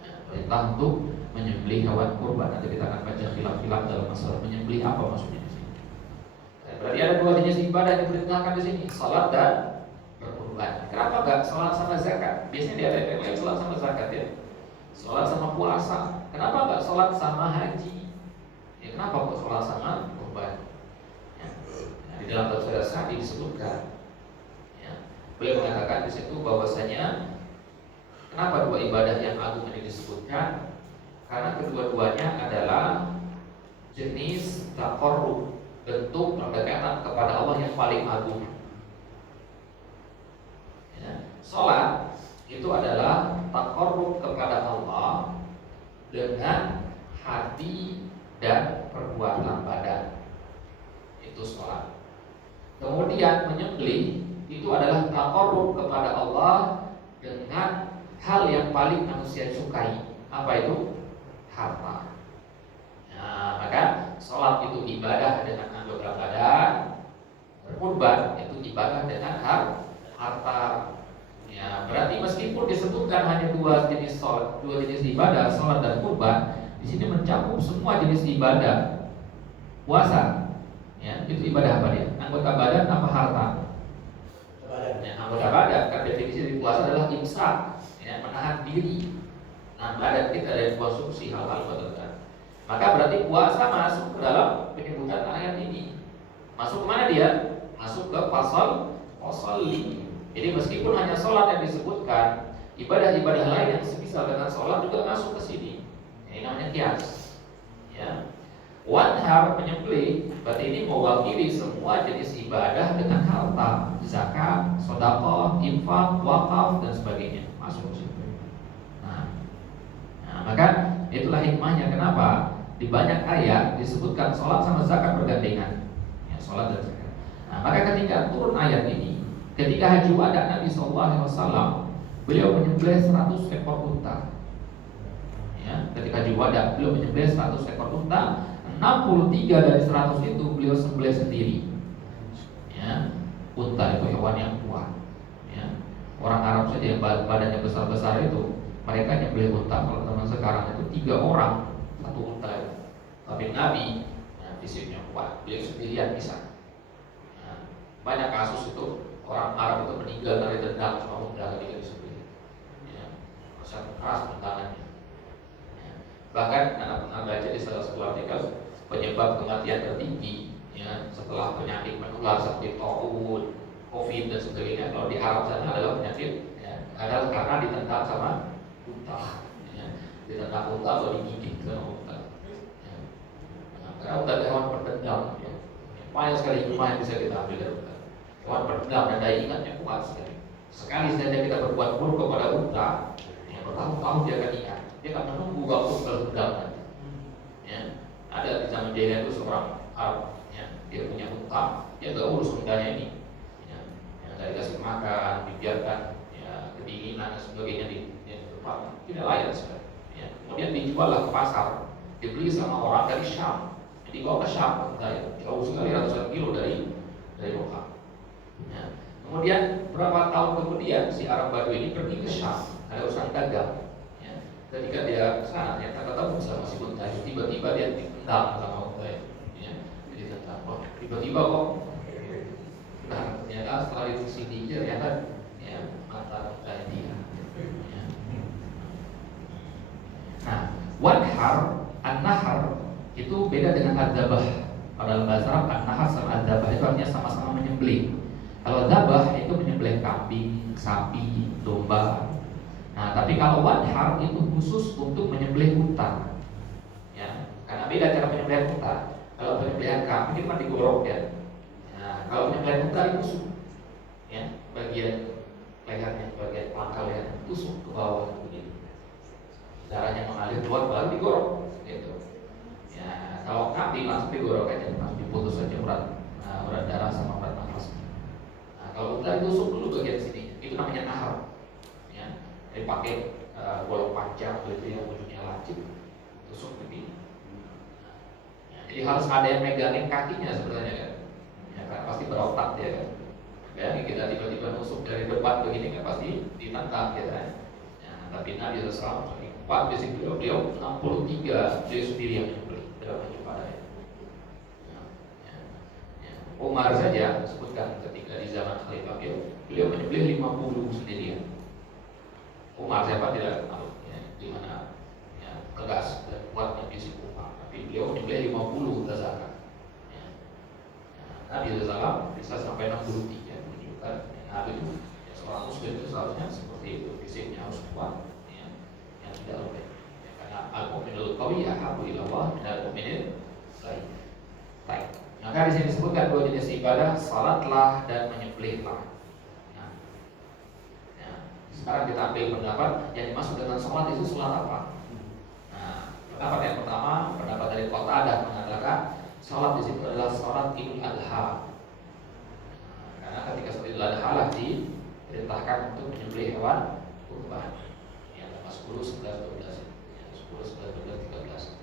Nah, perintah untuk menyembelih hewan kurban. Nanti kita akan baca khilaf-khilaf dalam masalah menyembelih apa maksudnya di sini. Nah, berarti ada 2 jenis ibadah yang diperintahkan di sini, salat dan berkurban. Kenapa enggak salat sama zakat? Biasanya di ayat lain salat sama zakat ya. Salat sama puasa. Kenapa enggak salat sama haji? Ya, kenapa kok salat sama kurban? Ya. Nah, di dalam tafsir Sa'di disebutkan, ya, beliau mengatakan di situ bahwasanya kenapa 2 ibadah yang agung ini disebutkan? Karena kedua-duanya adalah jenis taqarrub, bentuk pendekatan kepada Allah yang paling agung. Ya. Salat itu adalah taqarrub kepada Allah dengan hati dan perbuatan badan. Itu salat. Kemudian menyembelih itu adalah taqarrub kepada Allah dengan hal yang paling manusia sukai. Apa itu? Harta. Nah, maka sholat itu ibadah dengan anggota badan, berkurban itu ibadah dengan harta. Ya, berarti meskipun disebutkan hanya 2 jenis sholat, 2 jenis ibadah, sholat dan kurban, di sini mencakup semua jenis ibadah. Puasa, ya, itu ibadah apa dia? Anggota badan apa harta? Ya, anggota badan. Karena definisi di puasa adalah imsak, ya, menahan diri. Nah, badan kita dari konsumsi hal-hal berlebihan. Maka berarti puasa masuk ke dalam penyebutan ayat ini. Masuk kemana dia? Masuk ke fasholli. Jadi meskipun hanya sholat yang disebutkan, ibadah-ibadah lain yang semisal dengan sholat juga masuk ke sini. Ini namanya qiyas. Ya. Wadhar, menyembelih, berarti ini mewakili semua jenis ibadah dengan harta, zakat, sedekah, infak, wakaf dan sebagainya masuk ke situ. Maka itulah hikmahnya kenapa di banyak ayat disebutkan sholat sama zakat bergandengan, ya, sholat dan zakat. Nah, maka ketika turun ayat ini, ketika haji wada Nabi SAW, beliau menyembelih 100 ekor unta. Ya, ketika haji wada beliau menyembelih 100 ekor unta, 63 dari 100 itu beliau sembelih sendiri. Ya, unta itu hewan yang kuat. Ya, orang Arab saja yang badannya besar-besar itu, mereka nyembelih unta. Kalau zaman sekarang itu 3 orang 1 unta. Tapi Nabi fisiknya kuat, beliau sendirian bisa. Nah, banyak kasus itu orang Arab itu meninggal dari dendam sama unta ketika disembelih. Ya, sangat keras tentangannya. Ya. Bahkan anak pernah baca di salah satu artikel penyebab kematian tertinggi ya, setelah penyakit menular seperti taun, COVID dan sebagainya kalau di Arab sana adalah penyakit ya, adalah karena ditentang sama unta. Ya. Ditentang unta atau digigit sama unta. Ya. Nah, karena unta adalah hewan pendendam. Ya. Banyak sekali hikmah yang bisa kita ambil dari unta. Hewan pendendam dan daya ingatnya kuat sekali. Sekali saja kita berbuat buruk kepada unta, ya, bertahun-tahun dia akan ingat. Dia akan menunggu waktu terendam nanti. Ya. Ada di zaman jahiliyah itu seorang Arab, ya, dia punya unta, dia nggak urus untanya ini, ya, nggak dikasih makan, dibiarkan, ya, kedinginan dan sebagainya di tempat tidak layak sekali. Ya. Kemudian dijuallah ke pasar, dibeli sama orang dari Syam, dibawa ke Syam, jauh sekali ratusan kilo dari Mekah. Ya. Kemudian berapa tahun kemudian si Arab Badui ini pergi ke Syam, ada urusan dagang. Ya. Ketika dia ke sana, ternyata ketemu sama si unta, tiba-tiba dia ditendang sama unta itu. Ya. Jadi ditendang, oh, tiba-tiba kok. Nah, ternyata setelah disini ternyata ya mata unta dia. Ya. Nah, wadhar, an-nahar itu beda dengan adzabah. Pada bahasa Arab an-nahar sama adzabah itu artinya sama-sama menyembelih. Kalau dzabah itu menyembelih kambing, sapi, domba. Nah, tapi kalau wadhar itu khusus untuk menyembelih unta. Ya, karena beda cara penyembelihan unta. Kalau penyembelihan kambing itu kan digorok ya. Nah, kalau penyembelihan unta ditusuk. Ya, bagian lehernya, bagian pangkal lehernya tusuk ke bawah begitu. Darahnya mengalir keluar baru digorok gitu. Ya, kalau kambing langsung digorok aja, langsung diputus saja urat darah sama urat nafas. Nah, kalau unta ditusuk dulu bagian sini, itu namanya nahar. Ya, jadi pakai golok panjang begitu yang ujungnya lancip, tusuk begini. Ya, jadi harus ada yang megangin kakinya sebenarnya kan. Ya kan pasti berotak dia kan. Ya, kita tiba-tiba nusuk dari depan begini kan pasti ditantang ya kan. Ya, tapi Nabi SAW Pak basic beliau 63 dia sendiri yang menyembelih dalam ibadah. Umar saja sebutkan ketika di zaman Khalifah beliau menyembelih 50 sendirian. Umar siapa tidak tahu ya, di mana ya, tegas dan kuatnya fisik Umar, tapi beliau menyembelih 50 berdasarkan. Ya. Nabi SAW bisa sampai 63 menunjukkan Nabi itu ya, seorang Muslim itu seharusnya seperti itu, fisiknya harus kuat. Tidak lebih ya, karena al-mu'minul qawi ahabbu ila Allah min al-mu'minin lain. Baik. Maka di sini disebutkan dua jenis ibadah, salatlah dan menyembelihlah. Nah, ya. Sekarang kita ambil pendapat yang dimaksud dengan salat itu salat apa? Nah, pendapat yang pertama, pendapat dari Qatadah mengatakan salat di situ adalah salat Idul Adha. Nah, karena ketika salat Idul Adha lah diperintahkan untuk menyembelih hewan kurban. 10, 11, 12 ya, 10, 11, 12, 13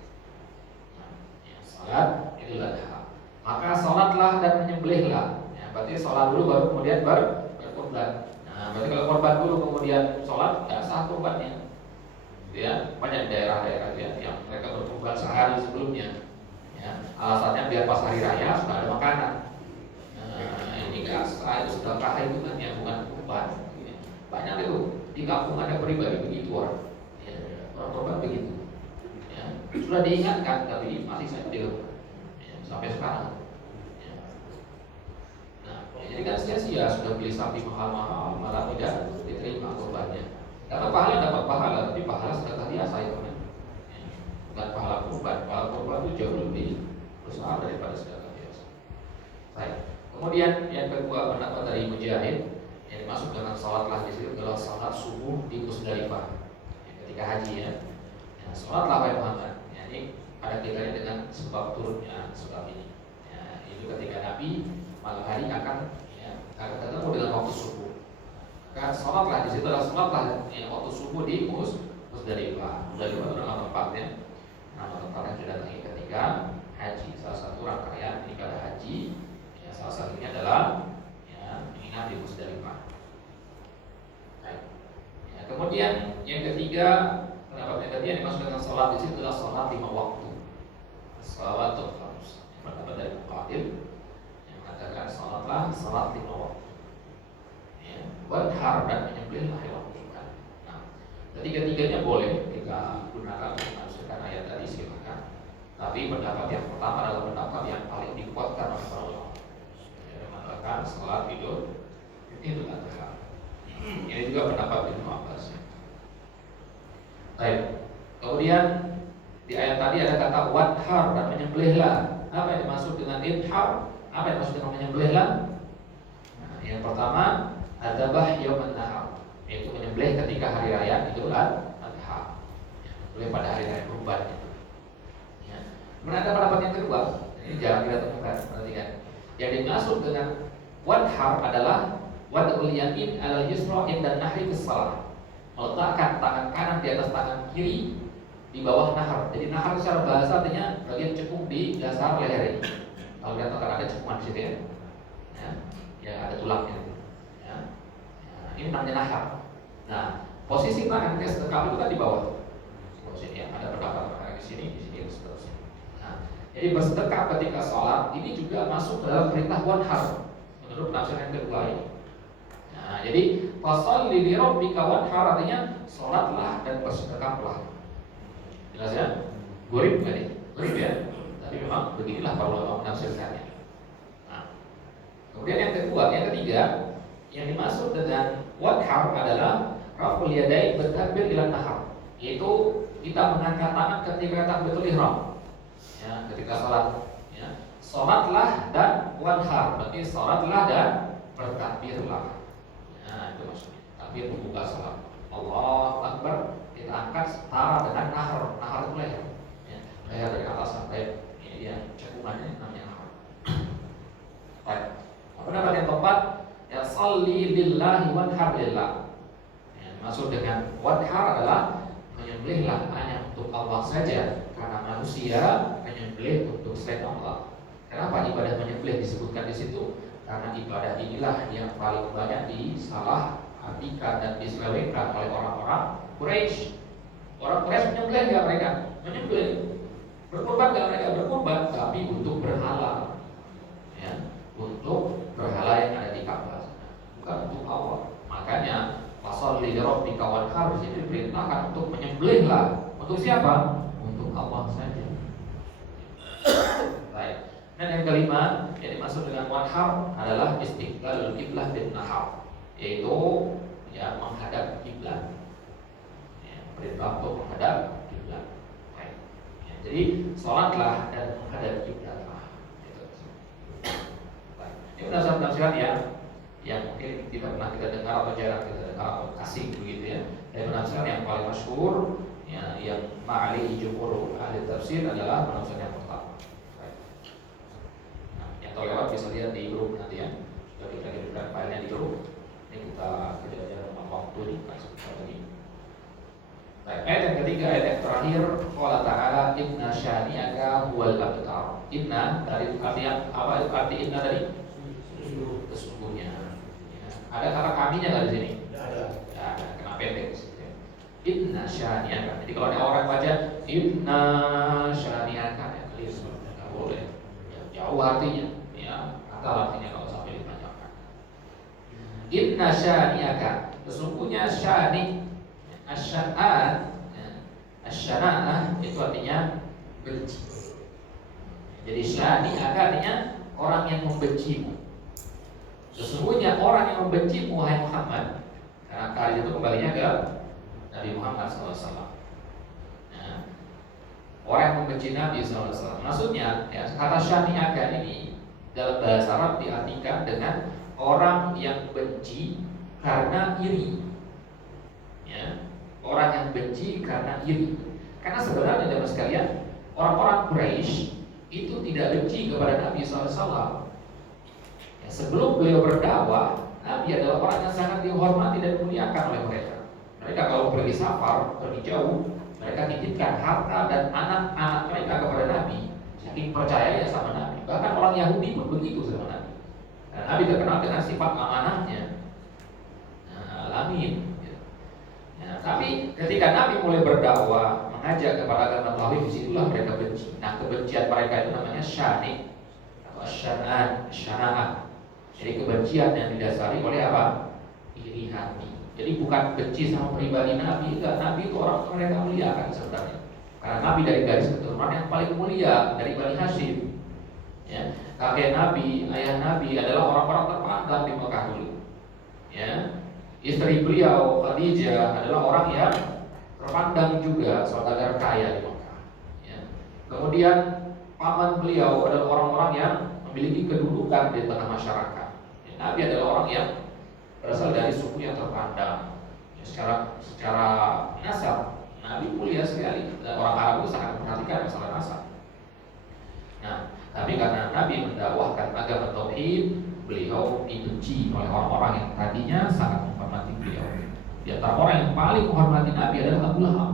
nah, ya, salat Idul Adha. Maka salatlah dan menyembelihlah ya, berarti salat dulu baru kemudian berkorban. Nah, berarti kalau korban dulu kemudian salat tidak sah korbannya ya, banyak daerah-daerah ya, yang mereka berkorban sehari sebelumnya ya, alasannya biar pas hari raya sudah ada makanan. Nah, ini nggak sah, itu sudah kah itu kan ya, bukan korban ya. Banyak itu di kampung ada pribadi begitu orang ya, orang korban begitu ya. Sudah diingatkan tapi masih saja dilakukan ya, sampai sekarang ya. Nah, jadi kan sia-sia sudah beli sapi mahal-mahal malah tidak diterima korbannya. Karena pahala dapat pahala, tapi pahala sedekah biasa ya kan ya. Bukan pahala korban itu jauh lebih besar daripada sedekah biasa. Baik. Kemudian yang kedua pendapat dari Mujahid yang dimaksud dengan salatlah di situ adalah salat subuh di Musdalifah ya, ketika haji ya. Ya salatlah wahai Muhammad. Ya, ini ada kaitannya dengan sebab turunnya sebab ini. Ya, itu ketika Nabi malam hari akan ketemu dengan waktu subuh. Maka salatlah di situ adalah salatlah ya, waktu subuh di Musdalifah. Musdalifah itu nama tempatnya. Nama tempat yang didatangi ketika haji. Salah satu rangkaian ibadah haji. Ya, salah satunya adalah menginap di Musdalifah. Ya, kemudian yang ketiga, pendapat yang ketiga dimaksud dengan sholat di situ adalah sholat 5 waktu. Shalawatul khams. wanhar, dan menyembelihlah hewan kurban. Nah, ketiga-tiganya boleh kita gunakan untuk menafsirkan ayat tadi, silakan. Tapi pendapat yang pertama adalah pendapat yang paling dikuatkan oleh para ulama. Yang mengatakan salat Idul Adha. Ini juga pendapat Ibnu Abbas. Baik. Kemudian di ayat tadi ada kata wadhar, dan menyembelihlah. Apa yang dimaksud dengan idhar? Apa yang dimaksud dengan menyembelihlah? Nah, yang pertama adzabah yauman nahar, yaitu menyembelih ketika hari raya Idul Adha. Menyembelih pada hari raya kurban itu. Ya. Kemudian ada pendapat yang kedua, ini jarang kita temukan, perhatikan. Yang dimaksud dengan wadhar adalah wad'ul yamin 'alal yusra inda nahri bis shalah. Meletakkan tangan kanan di atas tangan kiri di bawah nahar. Jadi nahar secara bahasa artinya bagian cekung di dasar leher ini. Kalau kita tahu ada cekungan di situ ya. Ya, ada tulangnya. Ya. Ini namanya nahar. Nah, posisi tangan kita sekali itu kan di bawah. Posisi ya, ada pendapat di sini dan seterusnya. Nah, jadi bersedekah ketika sholat ini juga masuk dalam perintah wanhar menurut penafsiran yang kedua ini. Nah, jadi fasholli li rabbika wanhar artinya sholatlah dan bersedekahlah. Jelas ya? Gurib nggak nih? Gurib ya? Tapi memang beginilah para ulama menafsirkannya. Nah, kemudian yang ketiga, yang dimaksud dengan wadhar adalah raful yadain bertakbir ila nahar, yaitu kita mengangkat tangan ketika takbiratul ihram. Ya, ketika sholat. Ya, sholatlah dan wadhar, berarti sholatlah dan bertakbirlah. Nah, itu maksudnya. Takbir membuka sholat. Allahu Akbar, kita angkat setara dengan nahar. Nahar itu leher. Ya, leher dari atas sampai ya, cekungannya namanya nahar. Baik. Pendapat yang keempat, ya sholli lillahi wanhar lillah. Ya, maksud dengan wanhar adalah menyembelihlah hanya untuk Allah saja, karena manusia menyembelih untuk selain Allah. Kenapa ibadah menyembelih disebutkan di situ? Karena ibadah inilah yang paling banyak disalah artikan dan diselewengkan oleh orang-orang Quraisy. Orang Quraisy menyembelih nggak mereka? Menyembelih. Berkorban nggak mereka? Berkorban, tapi untuk berhala. Ya, untuk berhala yang ada di Ka'bah, bukan untuk Allah. Makanya fasholli li rabbika wanhar di sini diperintahkan untuk menyembelihlah. Untuk siapa? Untuk Allah saja. Baik. Dan yang kelima, yang dimaksud dengan wanhar adalah istiqbalul qiblah bin nahar, yaitu ya menghadap kiblat. Ya, perintah untuk menghadap kiblat. Ya, jadi sholatlah dan menghadap kiblatlah. Ini penafsiran yang mungkin tidak pernah kita dengar atau jarang kita dengar atau asing begitu ya. Dan penafsiran yang paling masyhur ya, yang ma'ali jumhur ahli tafsir adalah penafsiran yang pertama. Nah, yang terlewat bisa lihat di grup nanti ya. Sudah kita kirimkan filenya di grup. Ini kita kejar-kejar waktu di kasih tadi. Baik, ayat yang ketiga, ayat yang terakhir, qala ta'ala inna syani'aka huwal abtar. Inna dari artinya apa? Arti inna tadi? Sesungguhnya. Ya. Ada kata kaminya nggak di sini? Tidak ada. Ya, kena pendek. Inna syani'aka. Jadi kalau ada orang baca inna syani'aka, ya clear, nggak boleh. Ya, jauh artinya. Ya, kata artinya kalau sampai dipanjangkan. Inna syani'aka. Sesungguhnya syani', asy'an, asy'ana'ah itu artinya benci. Jadi syani'aka artinya orang yang membencimu. Sesungguhnya orang yang membencimu wahai Muhammad, karena kali itu kembalinya ke Nabi Muhammad SAW. Nah, orang yang membenci Nabi SAW, maksudnya ya, kata syani'aka ini dalam bahasa Arab diartikan dengan orang yang benci karena iri. Ya, orang yang benci karena iri. Karena sebenarnya dalam sekalian orang-orang Quraisy itu tidak benci kepada Nabi SAW. Ya, sebelum beliau berdakwah, Nabi adalah orang yang sangat dihormati dan dimuliakan oleh mereka. Mereka kalau pergi safar, pergi jauh, mereka titipkan harta dan anak-anak mereka kepada Nabi, saking percayanya sama Nabi. Bahkan orang Yahudi pun begitu sama Nabi. Dan Nabi terkenal dengan sifat amanahnya. Nah, amin. Ya, tapi ketika Nabi mulai berdakwah, mengajak kepada agama tauhid, disitulah mereka benci. Nah, kebencian mereka itu namanya syani' atau syar'an, syara'ah. Jadi kebencian yang didasari oleh apa? iri hati. Jadi bukan benci sama pribadi Nabi, enggak. Nabi itu orang mereka muliakan sebenarnya. Karena Nabi dari garis keturunan yang paling mulia dari Bani Hashim. Ya, kakek Nabi, ayah Nabi adalah orang-orang terpandang di Mekah dulu. Ya, istri beliau Khadijah adalah orang yang terpandang juga, saudagar kaya di Mekah. Ya. Kemudian paman beliau adalah orang-orang yang memiliki kedudukan di tengah masyarakat. Ya, Nabi adalah orang yang berasal dari suku yang terpandang. Ya, secara nasab Nabi mulia sekali, dan orang Arab itu sangat memperhatikan masalah nasab. Nah, tapi karena Nabi mendakwahkan agama tauhid, beliau dibenci oleh orang-orang yang tadinya sangat menghormati beliau. Di antara orang yang paling menghormati Nabi adalah Abu Lahab.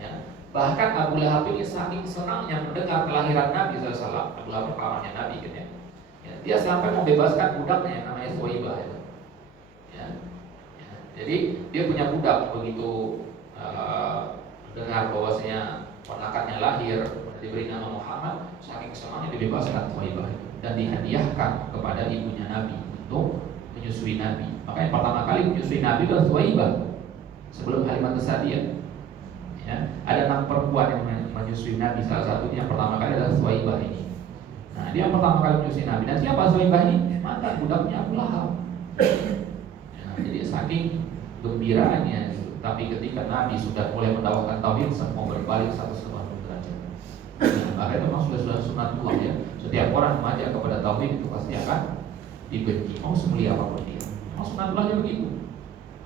Ya, bahkan Abu Lahab ini saking senangnya mendengar kelahiran Nabi SAW. Abu Lahab pamannya Nabi gitu ya. Ya, dia sampai membebaskan budaknya yang namanya Suwaibah. Ya. Ya, jadi dia punya budak, begitu dengar bahwasanya ponakannya lahir diberi nama Muhammad, saking senangnya dibebaskan Suwaibah dan dihadiahkan kepada ibunya Nabi untuk menyusui Nabi. Makanya pertama kali menyusui Nabi adalah Suwaibah sebelum Halimah As-Sa'diyah. Ya, ada 6 perempuan yang menyusui Nabi, salah satunya yang pertama kali adalah Suwaibah ini. Nah, dia yang pertama kali menyusui Nabi. Dan siapa Suwaibah ini? Mantan budaknya Abu Lahab. Ya, jadi saking gembiranya gitu. Tapi ketika Nabi sudah mulai mendakwahkan tauhid, semua berbalik 180 derajat. Akhirnya memang sudah sunatullah ya. Setiap orang mengajak kepada tauhid itu pasti akan dibenci. Mau semulia apapun dia. Mau sunatullahnya begitu.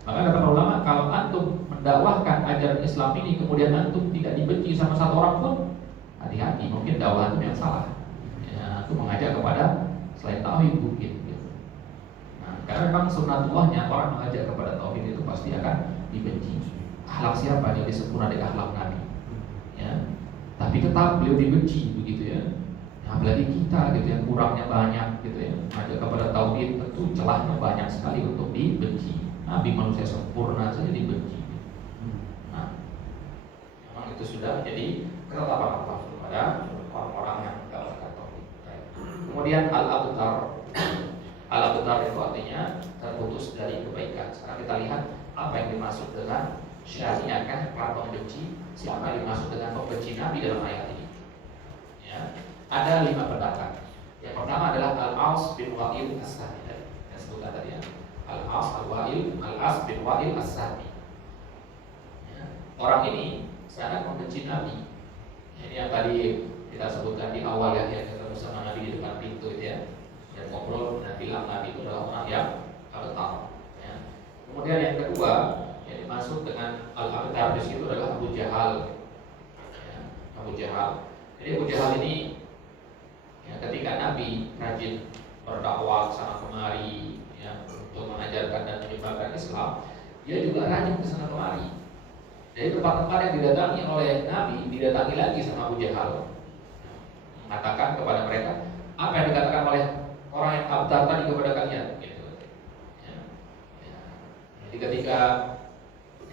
Maka kata ulama, kalau antum mendakwahkan ajaran Islam ini kemudian antum tidak dibenci sama satu orang pun, hati-hati, mungkin dakwah antum yang salah. Ya, antum mengajak kepada selain tauhid mungkin. Gitu. Nah, karena memang sunatullahnya orang mengajak kepada tauhid itu pasti akan dibenci. Akhlak siapa? Dia disempurna dari akhlak Nabi. Ya. Tapi tetap beliau dibenci begitu ya. Nah, apalagi kita gitu yang kurangnya banyak gitu ya. Mengajak kepada tauhid tentu celahnya banyak sekali untuk dibenci. Nabi manusia sempurna saja dibenci. Nah, memang itu sudah menjadi ketetapan Allah kepada orang-orang yang mendapatkan tauhid. Kemudian al-abtar. Al-abtar itu artinya terputus dari kebaikan. Sekarang kita lihat apa yang dimaksud dengan syariahkah para pembenci, siapa yang dimaksud dengan pembenci Nabi dalam ayat ini. Ya, ada 5 pendapat. Yang pertama adalah Al-As bin Wa'il As-Sahmi. Yang sebutkan tadi ya, Al-As bin Wa'il As-Sahmi. Ya, orang ini sangat membenci Nabi. Ini yang tadi kita sebutkan di awal ya, yang ketemu sama Nabi di depan pintu itu ya, dan ngobrol dan bilang Nabi itu adalah orang yang abtar. Kemudian yang kedua yang dimaksud dengan al-abtar di situ adalah Abu Jahal. Ya, Abu Jahal. Jadi Abu Jahal ini ya, ketika Nabi rajin berdakwah sana kemari ya, untuk mengajarkan dan menyebarkan Islam, dia juga rajin ke sana kemari. Jadi tempat-tempat yang didatangi oleh Nabi didatangi lagi sama Abu Jahal. Mengatakan kepada mereka, apa yang dikatakan oleh orang yang abtar tadi kepada kalian? Jadi ketika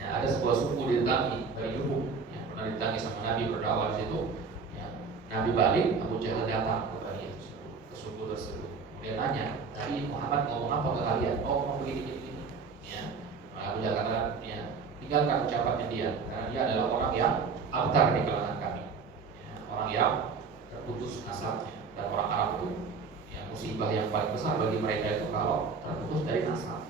ya, ada sebuah suku didatangi dari Yubuk, ya, pernah didatangi sama Nabi berdakwah di situ, ya, Nabi balik, Abu Jahal datang ke suku tersebut. Kemudian nanya, Nabi Muhammad ngomong apa ke kalian? Oh, ngomong begini. Ya, Abu Jahal katakan, ya, tinggalkan ucapannya dia, karena dia adalah orang yang abtar di kalangan kami, ya, orang yang terputus nasabnya. Dan orang Arab itu, ya, musibah yang paling besar bagi mereka itu kalau terputus dari nasab.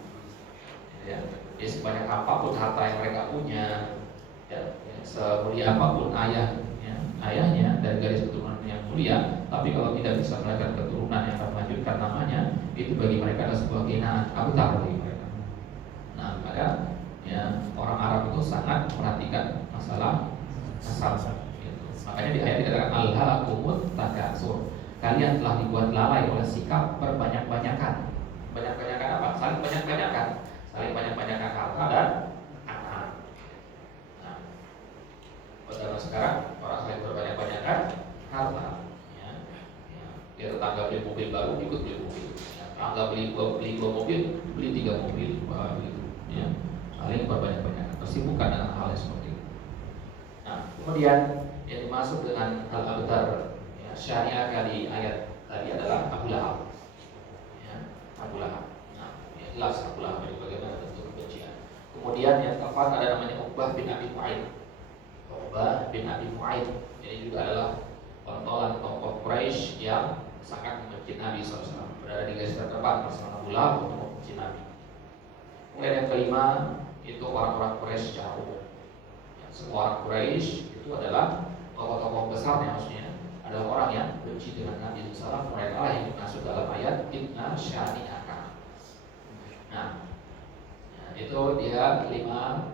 Ya, ya sebanyak apapun harta yang mereka punya, ya, semulia apapun ayahnya dari garis keturunan yang mulia, tapi kalau tidak bisa melahirkan keturunan yang akan melanjutkan namanya, itu bagi mereka adalah sebuah kehinaan, abtar bagi mereka. Nah, maka ya orang Arab itu sangat memperhatikan masalah nasab. Gitu. Makanya di ayat dikatakan alhaakumut takatsur. Kalian telah dibuat lalai oleh sikap berbanyak-banyakan. Banyak-banyakan apa? Saling banyak-banyakan. Saling banyak-banyakan harta dan anak. Nah, pada sekarang orang saling berbanyak-banyakan harta. Ya. Ya, tetangga beli mobil baru, ikut beli mobil. Ya, tetangga beli dua mobil, beli 3 mobil, begitu. Ya, saling berbanyak-banyakan. Tersibukkan dengan hal yang seperti itu. Nah, kemudian yang dimaksud dengan al-abtar ya, syariah kali ayat tadi adalah Abu Lahab. Ya, Abu Lahab. jelas pula bagaimana bentuk kebencian. Kemudian yang keempat ada namanya Uqbah bin Abi Mu'aid. Uqbah bin Abi Mu'aid ini juga adalah pentolan tokoh Quraisy yang sangat membenci Nabi SAW, berada di garis terdepan bersama Abu Lahab untuk membenci Nabi. Kemudian yang kelima itu orang-orang Quraisy secara umum. Semua orang Quraisy itu adalah tokoh-tokoh besarnya, maksudnya adalah orang yang benci dengan Nabi SAW. Mereka lah yang dimaksud dalam ayat Inna syani'aka. Nah, itu dia 5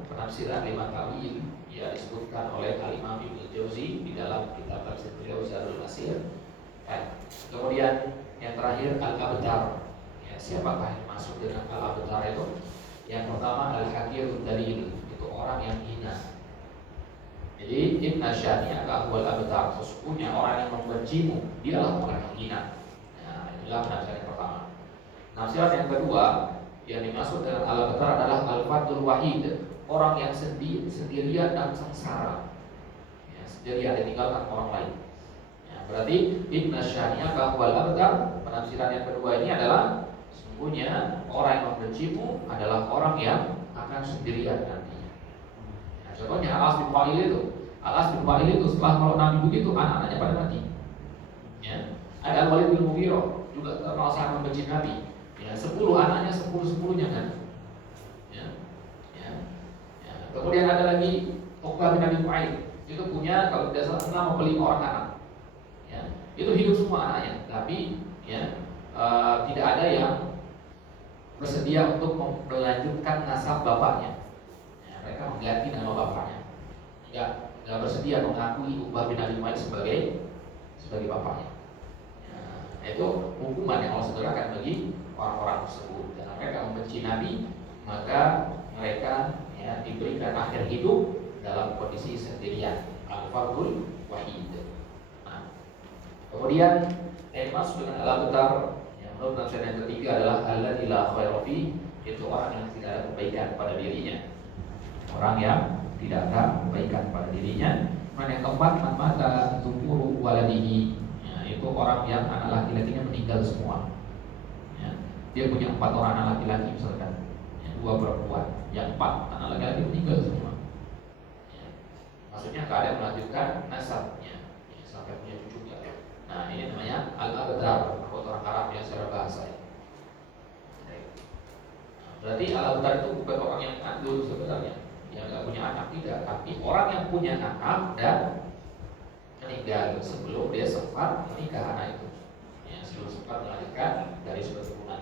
penafsiran, 5 ta'wil ya disebutkan oleh Al-Imam Ibnu Jauzi di dalam kitab tafsir beliau Zadul Masir. Kemudian yang terakhir Al-Abtar. Ya, siapakah yang masuk dengan Al-Abtar itu? Yang pertama Al-Hakirud Dalil, itu orang yang hina. Jadi inna syani'aka huwal abtar, sesungguhnya orang yang membencimu dialah orang yang hina. Nah, inilah penafsiran yang pertama. Penafsiran yang kedua yang dimaksud dengan al-abtar adalah al-fardul wahid, orang yang sendirian dan sengsara. Ya, sendirian ditinggalkan orang lain. Ya, berarti inna syani'aka huwal abtar, penafsiran yang kedua ini adalah sesungguhnya orang yang membencimu adalah orang yang akan sendirian nantinya. Nah, contohnya Al-As bin Wa'il itu. Al-As bin Wa'il itu setelah kalau Nabi begitu anak-anaknya pada mati. Ya. Ada Al-Walid bin Mughirah juga terkenal sangat membenci Nabi. Ya, 10 anaknya 10-10-nya kan. Ya. Ya. Ya. Kemudian ada lagi Uqbah bin Abi Mu'aid. Itu punya kalau tidak salah 6 atau 5 orang anak. Ya. Itu hidup semua anaknya, tapi ya tidak ada yang bersedia untuk melanjutkan nasab bapaknya. Ya, mereka mengganti nama bapaknya. Enggak bersedia mengakui Uqbah bin Abi Mu'aid sebagai bapaknya. Ya, itu hukuman yang Allah sediakan bagi orang-orang tersebut. Dan mereka membenci Nabi, maka mereka ya diberikan akhir hidup dalam kondisi sendirian. Al-Fardul Wahid. Nah, kemudian yang masuk dengan al-abtar yang menurut nasihat yang ketiga adalah alladzi la khaira fi, itu orang yang tidak ada kebaikan pada dirinya. Orang yang tidak ada kebaikan pada dirinya. Kemudian yang keempat man mata dzukuru waladihi, ya, itu orang yang anak laki-lakinya meninggal semua. Ya, dia punya 4 orang anak laki-laki misalkan, ya, 2 perempuan, yang 4 anak laki-laki meninggal semua. Ya, maksudnya tidak ada melanjutkan nasabnya, ya, sampai punya cucu. Nah, ini namanya al-abtar, atau orang Arab yang secara bahasa. Nah, berarti al-abtar itu bukan orang yang mandul sebenarnya, yang tidak punya anak, tidak, tapi orang yang punya anak dan meninggal sebelum dia sempat menikah anak itu, ya, sebelum sempat melahirkan dari keturunan.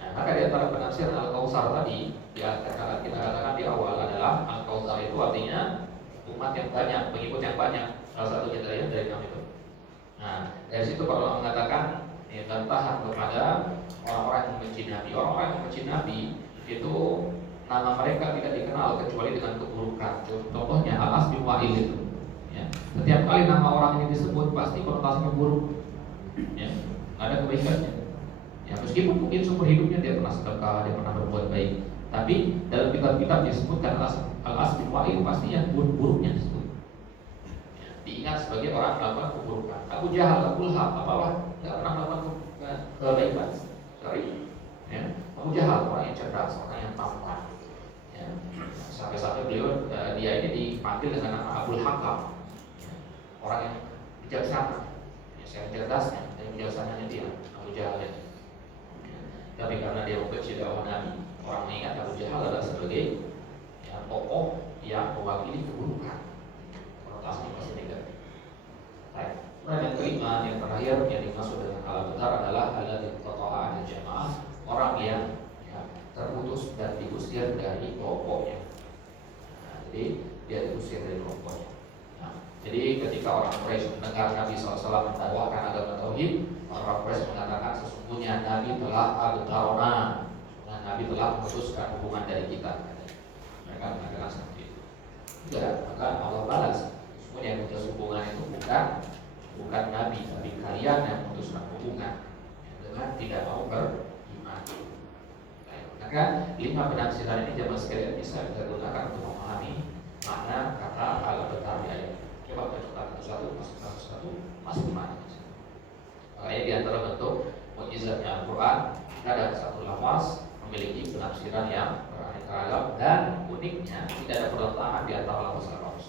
Nah, maka di antara penafsiran al-Kautsar tadi, ya kita katakan di awal adalah al-Kautsar itu artinya umat yang banyak, pengikut yang banyak. Salah satunya dari kami itu. Nah, dari situ kalau mengatakan bantahan kepada orang-orang yang membenci Nabi. Orang-orang yang membenci Nabi itu nama mereka tidak dikenal kecuali dengan keburukan. Contohnya Al-As bin Wa'il itu. Ya. Setiap kali nama orang ini disebut pasti konotasinya buruk. Ya. Nggak ada kebaikannya. Ya, meskipun mungkin seumur hidupnya dia pernah sedekah, dia pernah berbuat baik, tapi dalam kitab-kitab disebutkan Al-As bin Wa'il pasti yang buruk-buruknya disebut. Ya, diingat sebagai orang melakukan keburukan. Abu Jahal, Abu Lahab, apa-apa nggak pernah melakukan kebaikan. Sorry. Ya. Abu Jahal orang yang cerdas, orang yang tampan. Ya. Sampai-sampai beliau dia ini dipanggil dengan nama Abul Hakam, ya. Orang yang bijaksana. Ya, saya cerdasnya, dan bijaksananya dia, Abu Jahal ini. Tapi karena dia membenci dakwah Nabi, orang mengingat Abu Jahal adalah sebagai ya, tokoh yang mewakili keburukan. Konotasinya masih negatif. Baik. Kemudian yang kelima, yang terakhir yang dimaksud dengan al-abtar adalah alladzi qata'a al-jamaah, orang yang ya, terputus dan diusir dari kelompoknya. Nah, jadi dia diusir dari kelompoknya. Nah, jadi ketika orang Quraisy mendengar Nabi SAW mendakwakan agama tauhid, orang Quraisy mengatakan sesungguhnya Nabi telah abtarona, Nabi telah memutuskan hubungan dari kita. Mereka mengatakan seperti itu. Enggak, maka Allah balas. Sesungguhnya yang memutus hubungan itu bukan Nabi, tapi kalian yang memutuskan hubungan dengan tidak mau beriman. Maka 5 penafsiran ini jemaah sekalian bisa kita gunakan untuk memahami makna kata al-abtar di ayat. Coba kita satu-satu, masuk di mana? Makanya di antara bentuk mukjizat Kadang satu lafaz memiliki penafsiran yang beraneka ragam dan uniknya tidak ada pertentangan di antara lafaz-lafaz.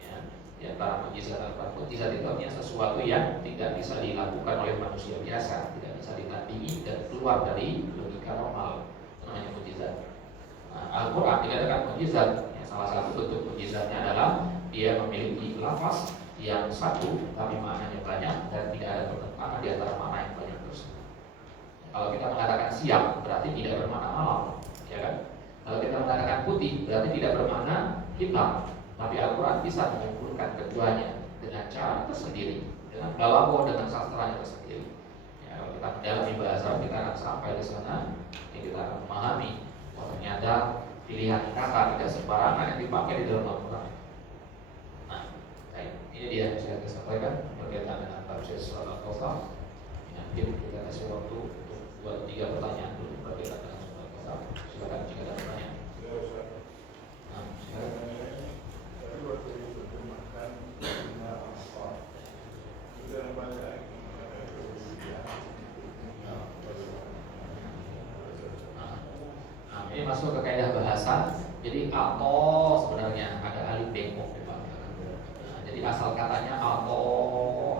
Ya, di antara mukjizat Al-Quran, mukjizat itu artinya sesuatu yang tidak bisa dilakukan oleh manusia biasa, tidak bisa ditandingi dan keluar dari logika normal. Itu namanya mukjizat. Nah, Al-Quran dikatakan mukjizat. Ya, salah satu bentuk mukjizatnya adalah dia memiliki lafaz yang satu tapi maknanya banyak dan tidak ada pertentangan di antara makna yang banyak tersebut. Kalau kita mengatakan siang berarti tidak bermakna malam, ya kan? Kalau kita mengatakan putih berarti tidak bermakna hitam. Tapi Al-Quran bisa mengumpulkan keduanya dengan cara tersendiri, dengan balaghah, dengan sastranya tersendiri. Ya, kalau kita mendalami bahasa kita akan sampai ke sana, ya kita akan memahami bahwa ternyata pilihan kata tidak sembarangan yang dipakai di dalam Al-Quran. Nah, ini dia yang saya sampaikan berkaitan dengan tafsir surat Al-Kautsar. Ya, mungkin kita kasih waktu buat 3 pertanyaan dulu berkaitan dengan surat Al-Kautsar. Silakan jika ada pertanyaan. Nah, silakan. Tapi waktu diterjemahkan apa? Itu yang baca ini masuk ke kaidah bahasa. Jadi atau sebenarnya ada alif bengkok di belakang. Nah, jadi asal katanya atau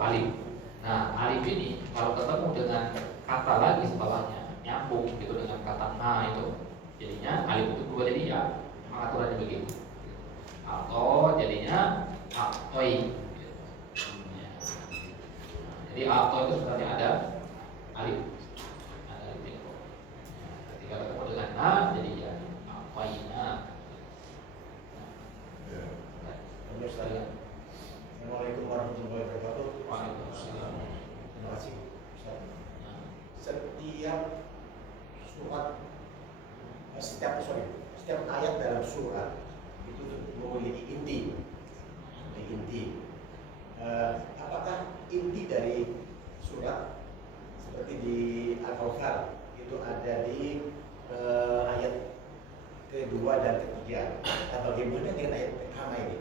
alif. Nah, alif ini kalau ketemu dengan kata lagi setelahnya nyambung gitu dengan kata na itu, jadinya alif itu berubah jadi ya. Aturannya begitu. Atau jadinya atoi. Jadi atau itu sebenarnya ada alif. Ada alif bengkok. Ketika ketemu dengan na jadi ya atoina. Assalamualaikum warahmatullahi wabarakatuh. Waalaikumsalam. Terima kasih Ustaz. Setiap ayat dalam surat itu memiliki inti. Apakah inti dari surat seperti di Al-Kautsar itu ada di ayat kedua dan ketiga? Atau bagaimana dengan ayat pertama ini?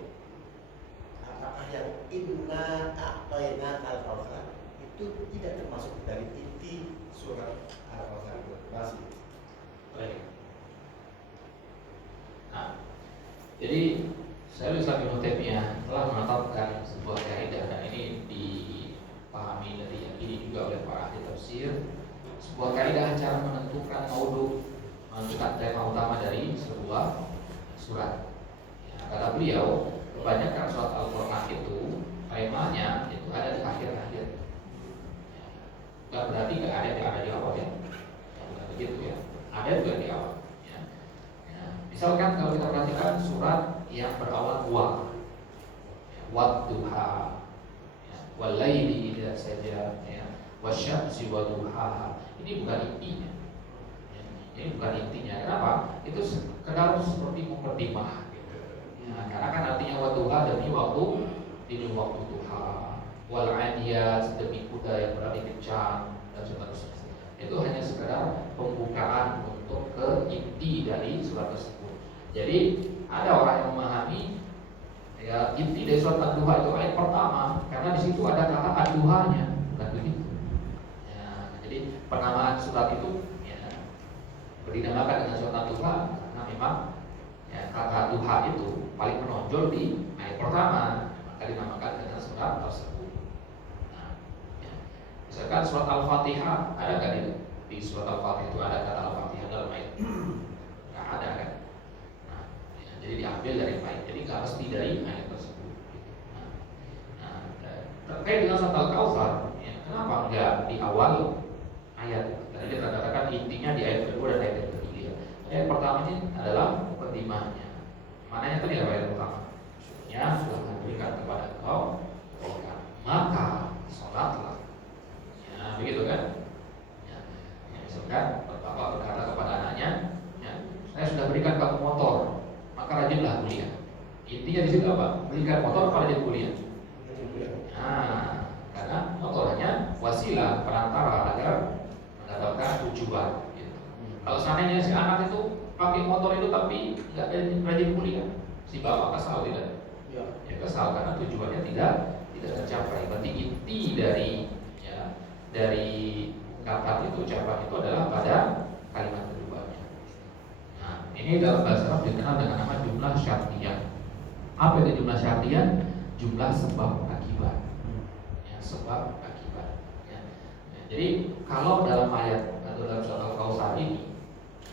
Apakah yang inna a'tayna al-Kautsar itu tidak termasuk dari inti surat Al-Kautsar? Terima kasih. Baik. Nah, jadi Syekhul Islam Ibnu Taimiyah telah menetapkan sebuah kaidah dan ini dipahami dan diyakini juga oleh para ahli tafsir. Sebuah kaidah cara menentukan maudhu, menentukan tema utama dari sebuah surat. Ya, kata beliau, kebanyakan surat Al-Quran itu temanya itu ada di akhir-akhir. Ya, bukan berarti nggak ada yang ada di awal ya. Bukan begitu ya. Ada juga di awal. Ya. Ya. Misalkan kalau kita perhatikan surat yang berawal wadduha, walaili idza saja, wasyamsi waduhaha. Ini bukan intinya. Ya. Ini bukan intinya. Kenapa? Itu sekedar seperti mukadimah. Ya, karena kan artinya wadduha demi waktu duha, wal adiyat demi kuda yang berlari kencang dan seterusnya. Itu hanya sekedar pembukaan untuk ke inti dari surat tersebut. Jadi ada orang yang memahami ya inti dari surat Ad-Duha itu ayat pertama karena di situ ada kata Ad-Duhanya, bukan begitu. Ya, jadi penamaan surat itu ya dinamakan dengan surat Ad-Duha karena memang ya, kata Duha itu paling menonjol di ayat pertama, maka dinamakan dengan surat tersebut. Nah, ya. Misalkan surat Al-Fatihah ada nggak di surat Al-Fatihah itu ada kata Al-Fatihah dalam ayat? Nggak ada kan? Nah, ya, jadi diambil dari ayat, jadi nggak mesti dari ayat tersebut. Nah, terkait dengan surat Al-Kautsar, ya, kenapa nggak di awal ayat? Tadi kita katakan intinya di ayat kedua dan ayat ketiga. Ayat pertama ini adalah mukadimahnya. Maknanya tadi apa ayat pertama? Maksudnya sudah memberikan kepada engkau kebaikan, maka sholatlah. Ya, begitu kan? Ya, misalkan bapak berkata kepada anaknya, ya, saya sudah berikan kamu motor, maka rajinlah kuliah. Intinya di situ apa? Berikan motor apa rajin kuliah? Nah, karena motor hanya wasilah perantara agar mendapatkan tujuan. Gitu. Kalau seandainya si anak itu pakai motor itu tapi nggak rajin kuliah, si bapak kesal tidak? Ya kesal karena tujuannya tidak tercapai. Berarti inti dari kata itu ucapan itu adalah pada kalimat keduanya. Nah, ini dalam bahasa Arab dikenal dengan nama jumlah syartiyah. Apa itu jumlah syartiyah? Jumlah sebab akibat. Ya, sebab akibat. Ya. Ya, jadi kalau dalam ayat atau dalam surat Al-Kautsar ini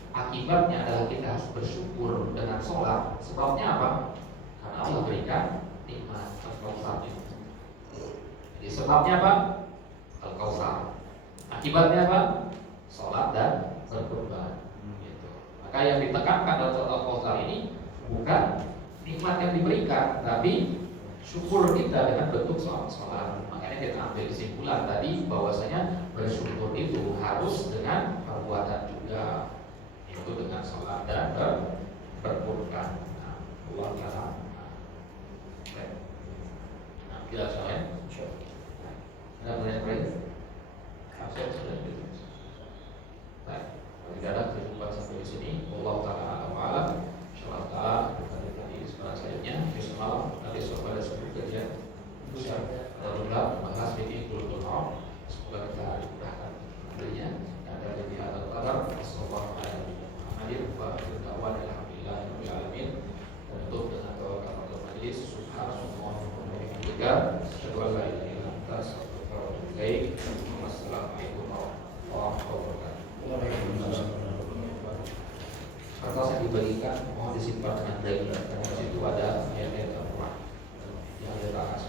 akibatnya adalah kita harus bersyukur dengan sholat. Sebabnya apa? Karena Allah berikan nikmat Al-Kautsar itu. Jadi sebabnya apa? Al-Kautsar. Akibatnya apa? Sholat dan berkurban. Gitu. Maka yang ditekankan dalam surat Al-Kautsar ini bukan nikmat yang diberikan, tapi syukur kita dengan bentuk sholat. Makanya kita ambil kesimpulan tadi bahwasanya bersyukur itu harus dengan perbuatan juga, itu dengan sholat dan berkurban. Nah, Allah Taala. Nah, kita soalnya. Ada pertanyaan lain? Saya sudah gitu. Baik, kalau tidak ada kesimpulan sampai di sini. Allah Taala. Insyaallah Taala selanjutnya besok malam nanti pada sebuah kajian dalam bahas ini dulu semoga kita dimudahkan nantinya ada di atas qadar sallallahu alaihi wa alhamdulillahirabbil dan tutup dengan doa kafaratul majlis subhanallah wa bihamdihi asyhadu an la ilaha illa anta astaghfiruka wa atubu ilaik. Wassalamualaikum warahmatullahi wabarakatuh. Kertas yang dibagikan mohon disimpan dengan baik karena di situ ada ayat-ayat Al-Quran yang ada bahas